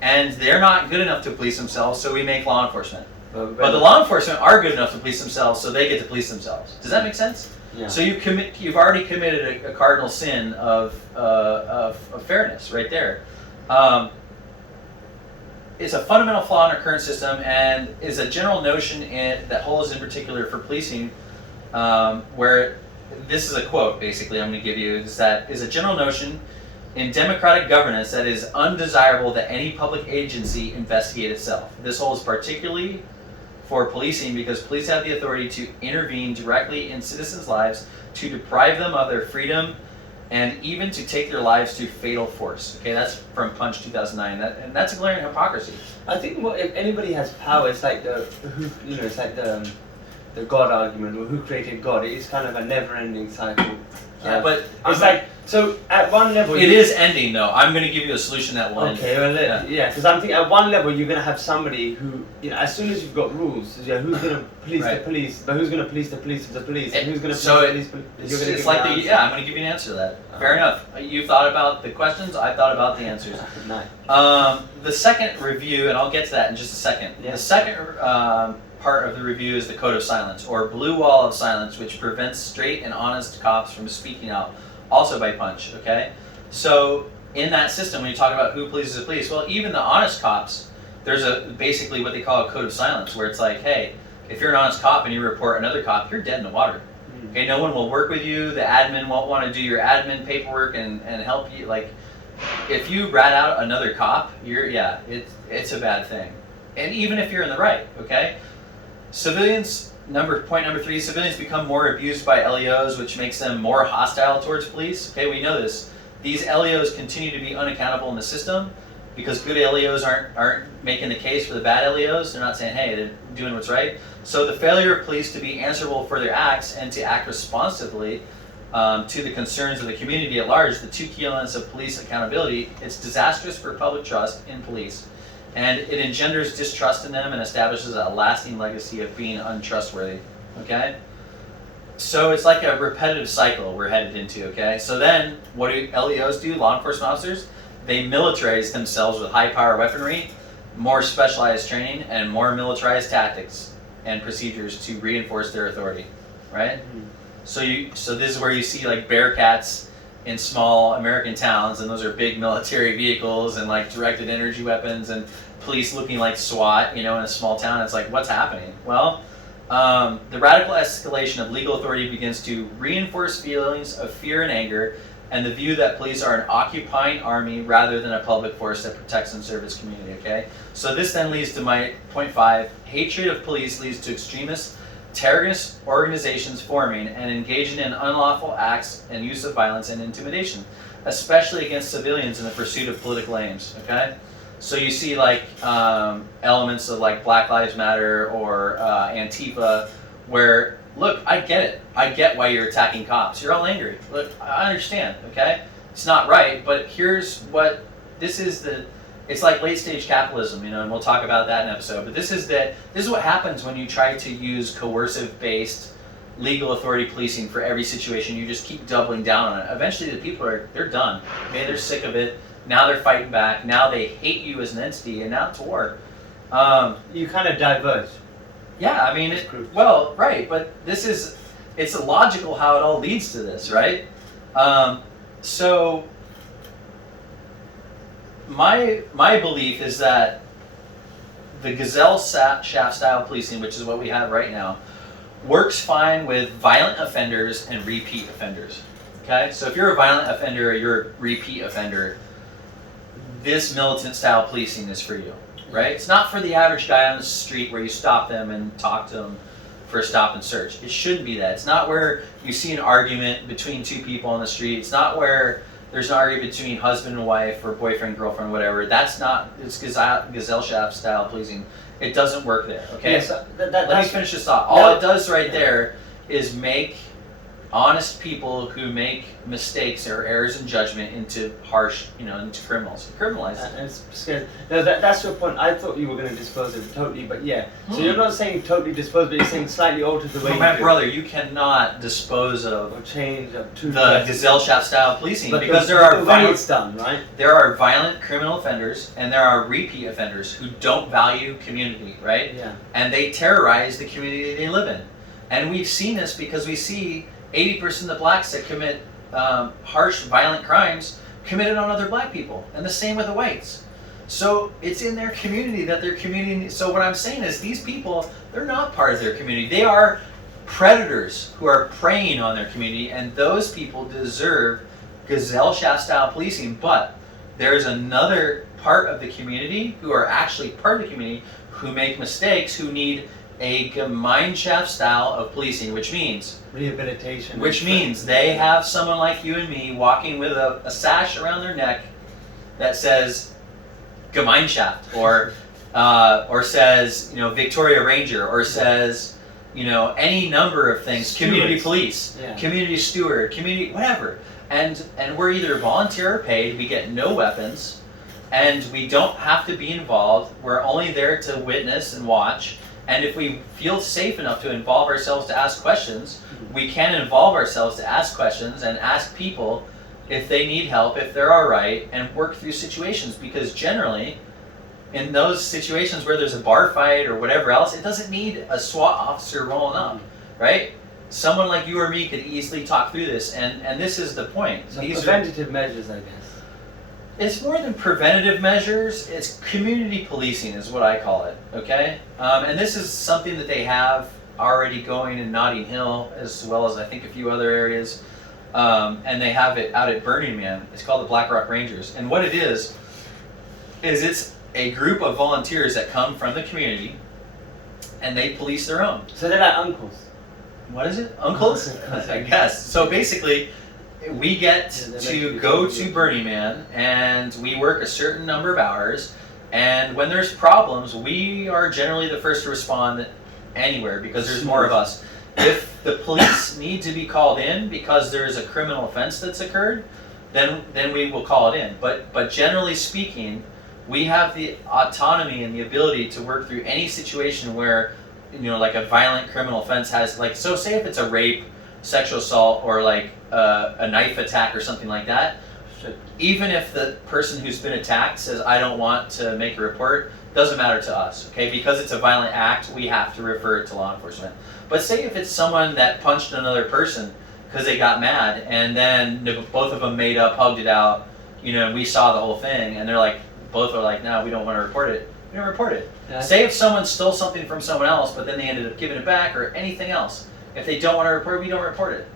and they're not good enough to police themselves, so we make law enforcement. But the law enforcement are good enough to police themselves, so they get to police themselves. Does that make sense? Yeah. So you've already committed a cardinal sin of fairness right there. It's a fundamental flaw in our current system, and is a general notion that holds in particular for policing, where this is a quote basically I'm going to give you, is that is a general notion in democratic governance that is undesirable that any public agency investigate itself. This holds particularly for policing because police have the authority to intervene directly in citizens' lives, to deprive them of their freedom, and even to take their lives to fatal force. Okay, that's from Punch 2009, and that's a glaring hypocrisy. I think if anybody has power, it's like the God argument, or who created God. It is kind of a never-ending cycle. Yeah, but it's like, so at one level... It is ending, though. I'm going to give you a solution that will end. Okay, well, yeah, because I'm thinking at one level you're going to have somebody who, as soon as you've got rules, who's going to police the police, but who's going to police the police of the police, and who's going to police the police? I'm going to give you an answer to that. Fair enough. You thought about the questions, I thought about the answers. Nice. The second review, and I'll get to that in just a second. Yeah. The second part of the review is the code of silence, or blue wall of silence, which prevents straight and honest cops from speaking out, also by Punch. Okay, so in that system, when you talk about who polices the police, well, even the honest cops, there's basically what they call a code of silence, where it's like, hey, if you're an honest cop and you report another cop, you're dead in the water. Okay, no one will work with you. The admin won't want to do your admin paperwork and help you. Like, if you rat out another cop, it's a bad thing. And even if you're in the right, okay. Civilians, point number 3, civilians become more abused by LEOs, which makes them more hostile towards police. Okay, we know this. These LEOs continue to be unaccountable in the system because good LEOs aren't making the case for the bad LEOs. They're not saying, hey, they're doing what's right. So the failure of police to be answerable for their acts and to act responsively to the concerns of the community at large, the 2 key elements of police accountability, it's disastrous for public trust in police. and it engenders distrust in them and establishes a lasting legacy of being untrustworthy. Okay? So it's like a repetitive cycle we're headed into, okay? So then, what do LEOs do, law enforcement officers? They militarize themselves with high-power weaponry, more specialized training, and more militarized tactics and procedures to reinforce their authority, right? So this is where you see like Bearcats in small American towns, and those are big military vehicles and like directed energy weapons and police looking like SWAT, in a small town. It's like, what's happening? Well, the radical escalation of legal authority begins to reinforce feelings of fear and anger, and the view that police are an occupying army rather than a public force that protects and serves its community, okay? So this then leads to my point 5. Hatred of police leads to extremist, terrorist organizations forming and engaging in unlawful acts and use of violence and intimidation, especially against civilians in the pursuit of political aims, okay? So you see like elements of like Black Lives Matter or Antifa where, look, I get it. I get why you're attacking cops. You're all angry. Look, I understand, okay? It's not right, but here's what, it's like late stage capitalism, and we'll talk about that in an episode, but this is what happens when you try to use coercive based legal authority policing for every situation. You just keep doubling down on it. Eventually the people they're done. Okay, they're sick of it. Now they're fighting back. Now they hate you as an entity, and now it's war. You kind of diverge. Yeah, I mean, well, right, but it's illogical how it all leads to this, right? So my belief is that the gazelle shaft style policing, which is what we have right now, works fine with violent offenders and repeat offenders. Okay, so if you're a violent offender or you're a repeat offender, this militant style policing is for you, right? It's not for the average guy on the street where you stop them and talk to them for a stop and search. It shouldn't be that. It's not where you see an argument between two people on the street. It's not where there's an argument between husband and wife or boyfriend, girlfriend, whatever. It's gazelle shaft style policing. It doesn't work there, okay? Yes, Let me finish this thought. All it does right there is make honest people who make mistakes or errors in judgment into harsh, into criminals. Criminalize them. That's your point. I thought you were going to dispose of it totally, but yeah. So you're not saying totally dispose, but you're saying slightly alter the way you my do brother, you cannot dispose of or change up to the gazelle shaft style policing, but because the way it's done, right? There are violent criminal offenders and there are repeat offenders who don't value community, right? Yeah. And they terrorize the community they live in. And we've seen this because we see 80% of the blacks that commit harsh, violent crimes committed on other black people, and the same with the whites. So it's in their community that their community. So what I'm saying is these people, they're not part of their community. They are predators who are preying on their community, and those people deserve gazelle shaft style policing. But there's another part of the community who are actually part of the community who make mistakes, who need a mineshaft style of policing, which means rehabilitation. Which means they have someone like you and me walking with a sash around their neck that says Gemeinschaft or says Victoria Ranger, or says any number of things, Stewards. Community police, community steward, community whatever, and we're either volunteer or paid. We get no weapons, and we don't have to be involved. We're only there to witness and watch. And if we feel safe enough to involve ourselves to ask questions, we can involve ourselves to ask questions and ask people if they need help, if they're all right, and work through situations. Because generally, in those situations where there's a bar fight or whatever else, it doesn't need a SWAT officer rolling up, right? Someone like you or me could easily talk through this, and this is the point. So preventative measures, I guess. It's more than preventative measures, it's community policing is what I call it, okay? And this is something that they have already going in Notting Hill, as well as I think a few other areas. And they have it out at Burning Man. It's called the Black Rock Rangers. And what it is it's a group of volunteers that come from the community, and they police their own. So they're like uncles. What is it? Uncles? I guess. So basically, we get to go to Burning Man, and we work a certain number of hours, and when there's problems, we are generally the first to respond anywhere because there's more of us. If the police need to be called in because there's a criminal offense that's occurred, then we will call it in. But generally speaking, we have the autonomy and the ability to work through any situation where, like a violent criminal offense has, like, so say if it's a rape, sexual assault, or like a knife attack or something like that, even if the person who's been attacked says, I don't want to make a report, doesn't matter to us, okay? Because it's a violent act, we have to refer it to law enforcement. But say if it's someone that punched another person because they got mad, and then both of them made up, hugged it out, we saw the whole thing, and they're like, both are like, no, we don't want to report it. We don't report it. Yeah. Say if someone stole something from someone else, but then they ended up giving it back, or anything else. If they don't want to report it, we don't report it.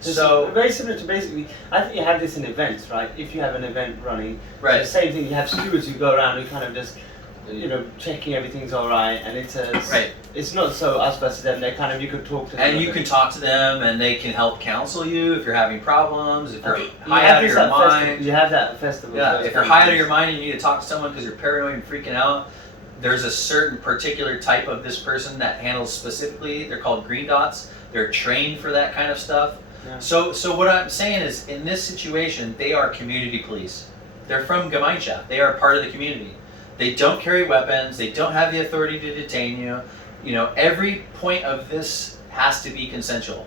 So very similar to basically, I think you have this in events, right? If you have an event running, right. So the same thing. You have stewards who go around who kind of just, checking everything's all right, and right. It's not so us versus them. They kind of, you could talk to them, and you can talk to them, and they can help counsel you if you're having problems, if you're high out of your mind. You have that at festivals. Yeah, if you're high out of your mind and you need to talk to someone because you're paranoid and freaking out, there's a certain particular type of this person that handles specifically. They're called green dots. They're trained for that kind of stuff. Yeah. So what I'm saying is, in this situation, they are community police. They're from Gemeinschaft. They are part of the community. They don't carry weapons. They don't have the authority to detain you. Every point of this has to be consensual.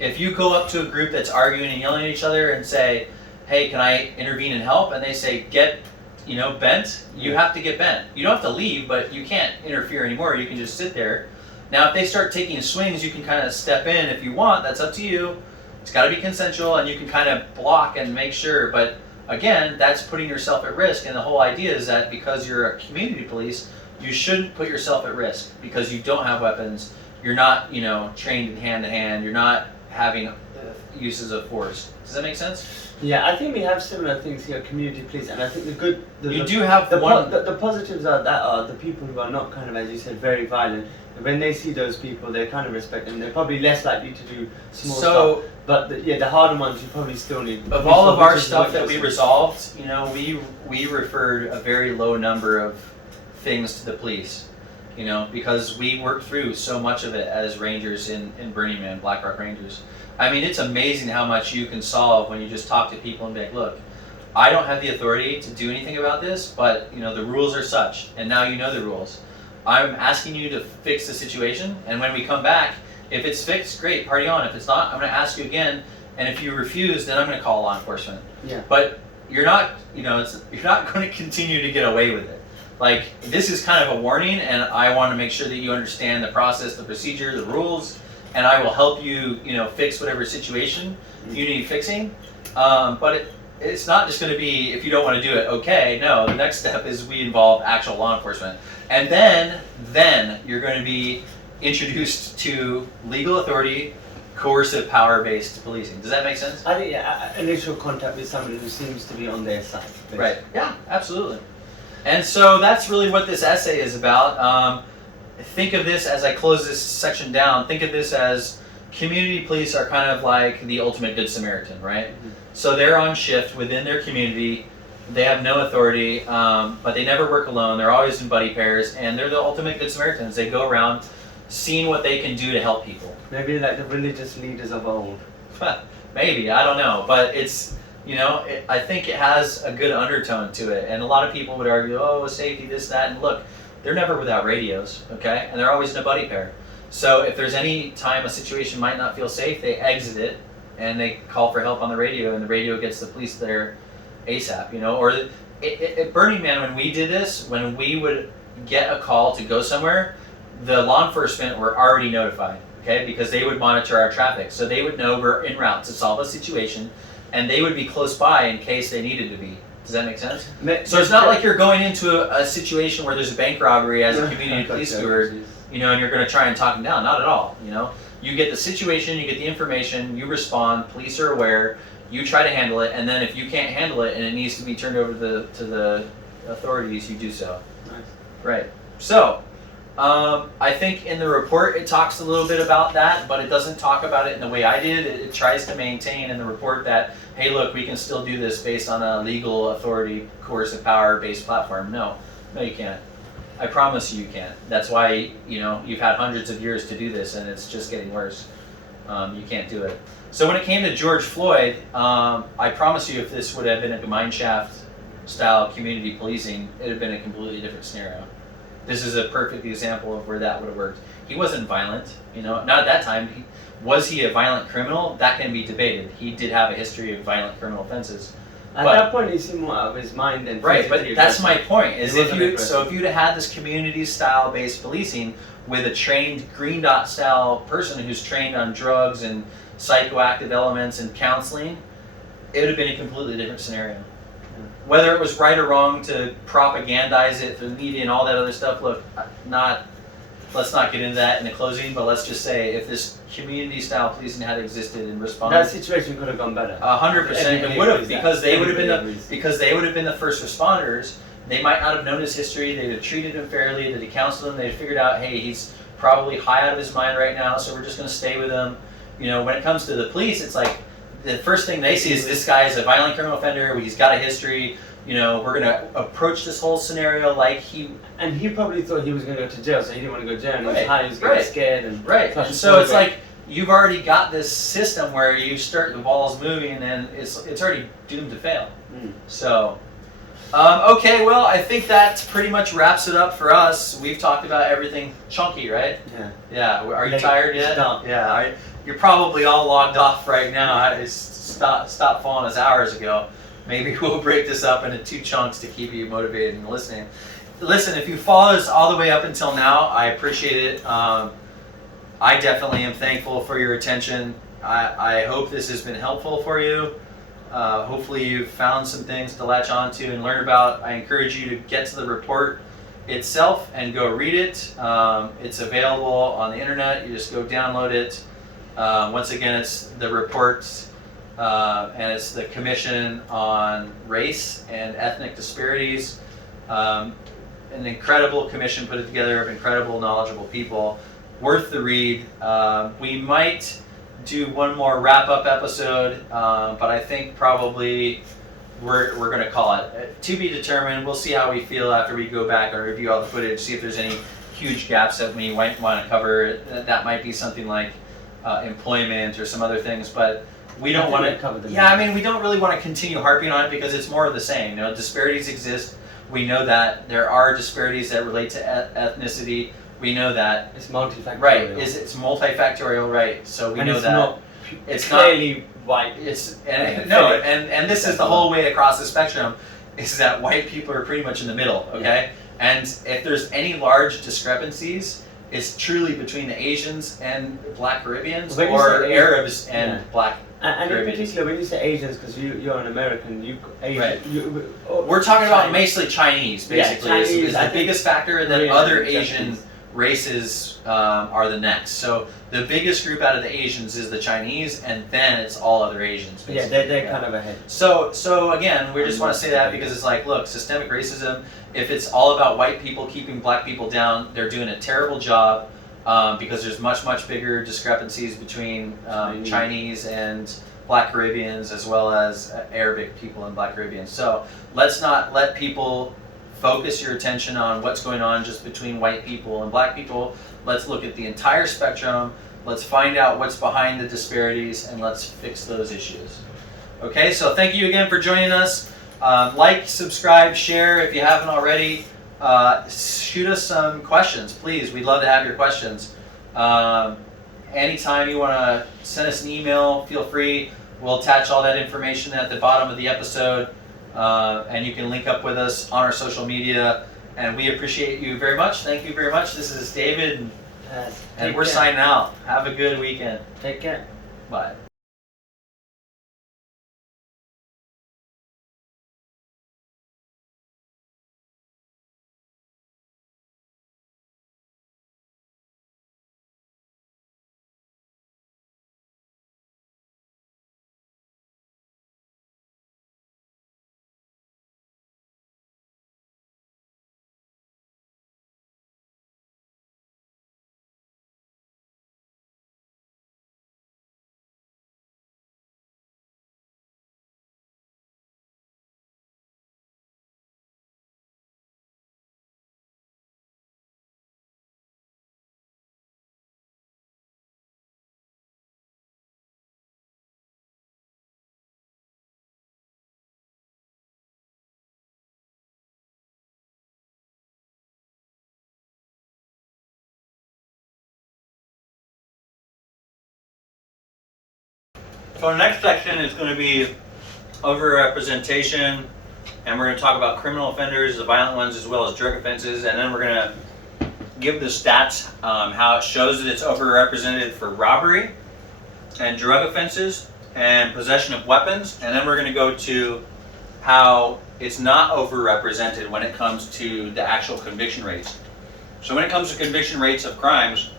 If you go up to a group that's arguing and yelling at each other and say, hey, can I intervene and help? And they say, get, bent, you have to get bent. You don't have to leave, but you can't interfere anymore. You can just sit there. Now, if they start taking swings, you can kind of step in if you want. That's up to you. It's got to be consensual, and you can kind of block and make sure. But again, that's putting yourself at risk. And the whole idea is that because you're a community police, you shouldn't put yourself at risk because you don't have weapons. You're not, trained in hand-to-hand. You're not having uses of force. Does that make sense? Yeah, I think we have similar things here, community police, and I think the positives are the people who are not kind of, as you said, very violent. And when they see those people, they kind of respect them. They're probably less likely to do small stuff. But the harder ones, you probably still need. Of all of our stuff that we resolved, we referred a very low number of things to the police, because we worked through so much of it as rangers in Burning Man, Black Rock Rangers. I mean, it's amazing how much you can solve when you just talk to people and be like, look, I don't have the authority to do anything about this, but the rules are such, and now you know the rules. I'm asking you to fix the situation, and when we come back, if it's fixed, great, party on. If it's not, I'm going to ask you again, and if you refuse, then I'm going to call law enforcement. Yeah. But you're not, you're not going to continue to get away with it. Like, this is kind of a warning, and I want to make sure that you understand the process, the procedure, the rules, and I will help you, fix whatever situation you need fixing. But it's not just going to be, if you don't want to do it, okay. No, the next step is we involve actual law enforcement. And then you're going to be introduced to legal authority, coercive power-based policing. Does that make sense? I think, initial contact with somebody who seems to be on their side. Basically. Right, yeah, absolutely. And so that's really what this essay is about. Think of this, as I close this section down, think of this as community police are kind of like the ultimate good Samaritan, right? Mm-hmm. So they're on shift within their community. They have no authority, but they never work alone. They're always in buddy pairs, and they're the ultimate good Samaritans. They go around seeing what they can do to help people. Maybe like the religious leaders of old. Maybe, I don't know. But it's, I think it has a good undertone to it. And a lot of people would argue, oh, safety, this, that. And look, they're never without radios, okay? And they're always in a buddy pair. So if there's any time a situation might not feel safe, they exit it, and they call for help on the radio, and the radio gets the police there ASAP, Or at Burning Man, when we did this, when we would get a call to go somewhere, the law enforcement were already notified, okay? Because they would monitor our traffic. So they would know we're en route to solve a situation, and they would be close by in case they needed to be. Does that make sense? So it's not like you're going into a situation where there's a bank robbery as a community police steward, and you're going to try and talk them down. Not at all, You get the situation, you get the information, you respond, police are aware, you try to handle it, and then if you can't handle it and it needs to be turned over to the authorities, you do so. Nice. Right. So, I think in the report it talks a little bit about that, but it doesn't talk about it in the way I did. It tries to maintain in the report that, hey, look, we can still do this based on a legal authority, coercive power-based platform. No, you can't. I promise you can't. That's why, you've had hundreds of years to do this, and it's just getting worse. You can't do it. So when it came to George Floyd, I promise you, if this would have been a Gemeinschaft style community policing, it would have been a completely different scenario. This is a perfect example of where that would have worked. He wasn't violent, not at that time. Was he a violent criminal? That can be debated. He did have a history of violent criminal offenses. At that point, he seemed more out of his mind than right. But that's my point. Is if you'd have had this community style based policing with a trained green dot style person who's trained on drugs and psychoactive elements and counseling, it would have been a completely different scenario. Whether it was right or wrong to propagandize it through the media and all that other stuff, look, let's not get into that in the closing, but let's just say if this community style policing had existed in response, that situation could have gone better. 100%, it would have, because they would have been the first responders. They might not have known his history. They'd have treated him fairly. They'd have counseled him. They'd have figured out, hey, he's probably high out of his mind right now, so we're just going to stay with him. When it comes to the police, it's like the first thing they see is this guy is a violent criminal offender. He's got a history. We're going to approach this whole scenario like he... And he probably thought he was going to go to jail, so he didn't want to go to jail. And he was high, he was getting scared. And and so it's like you've already got this system where you start the balls moving and it's already doomed to fail. So, okay, well, I think that pretty much wraps it up for us. We've talked about everything chunky, right? Yeah. Are you tired yet? Stop. Yeah. You're probably all logged off right now. I stopped following us hours ago. Maybe we'll break this up into 2 chunks to keep you motivated and listening. Listen, if you followed us all the way up until now, I appreciate it. I definitely am thankful for your attention. I hope this has been helpful for you. Hopefully you've found some things to latch onto and learn about. I encourage you to get to the report itself and go read it. It's available on the internet. You just go download it. Once again, it's the reports. And it's the Commission on Race and Ethnic Disparities. An incredible commission put it together of incredible, knowledgeable people. Worth the read. We might do one more wrap-up episode, but I think probably we're going to call it. To be determined. We'll see how we feel after we go back and review all the footage, see if there's any huge gaps that we might want to cover. That might be something like employment or some other things, but we don't want to cover them. Yeah, I mean, we don't really want to continue harping on it because it's more of the same. Disparities exist. We know that there are disparities that relate to ethnicity. We know that it's multifactorial. Right? It's multifactorial, right? So we know that it's clearly white. And this is the whole way across the spectrum. Is that white people are pretty much in the middle, okay? And if there's any large discrepancies, it's truly between the Asians and Black Caribbeans or Arabs and Black. And in particular, when you say Asians, because you're an American, we're talking about basically Chinese, basically. Yeah, Chinese, is the biggest factor, and then other Asian races are the next. So the biggest group out of the Asians is the Chinese, and then it's all other Asians. Basically. Yeah, they're kind of ahead. So again, we just want to say that because it's like, look, systemic racism, if it's all about white people keeping black people down, they're doing a terrible job. Because there's much bigger discrepancies between Chinese and Black Caribbeans as well as Arabic people and Black Caribbeans. So let's not let people focus your attention on what's going on just between white people and black people. Let's look at the entire spectrum. Let's find out what's behind the disparities and let's fix those issues. Okay, so thank you again for joining us. Like, subscribe, share if you haven't already. Shoot us some questions, please. We'd love to have your questions. Anytime you want to send us an email, feel free. We'll attach all that information at the bottom of the episode, and you can link up with us on our social media. And we appreciate you very much. Thank you very much. This is David, and we're signing out. Have a good weekend. Take care. Bye. So the next section is going to be overrepresentation, and we're going to talk about criminal offenders, the violent ones, as well as drug offenses, and then we're going to give the stats, how it shows that it's overrepresented for robbery and drug offenses and possession of weapons, and then we're going to go to how it's not overrepresented when it comes to the actual conviction rates. So when it comes to conviction rates of crimes,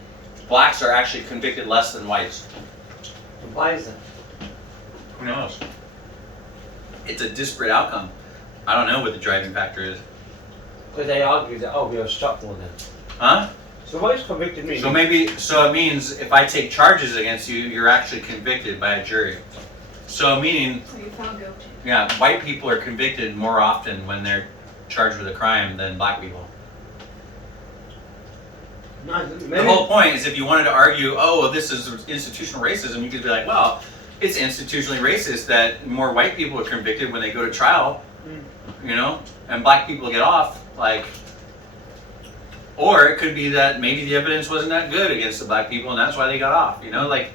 blacks are actually convicted less than whites. Why is that? Who knows? It's a disparate outcome. I don't know what the driving factor is. Because they argue that, oh, we are stuck more than. Huh? So what is convicted mean? So it means if I take charges against you, you're actually convicted by a jury. So meaning, So you found guilty. yeah, white people are convicted more often when they're charged with a crime than black people. No, The whole point is if you wanted to argue, oh, well, this is institutional racism, you could be like, well, it's institutionally racist that more white people are convicted when they go to trial, you know, and black people get off, like, or it could be that maybe the evidence wasn't that good against the black people and that's why they got off, you know, like,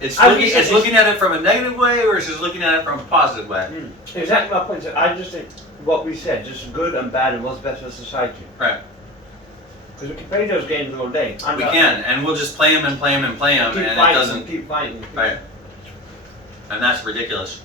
it's looking at it from a negative way versus looking at it from a positive way. Exactly my point. So I just think what we said, just good and bad and what's best for society. Right. Because we can play those games all day. We can, and we'll just play them and play them and play them, and it doesn't. Keep fighting. Right. And that's ridiculous.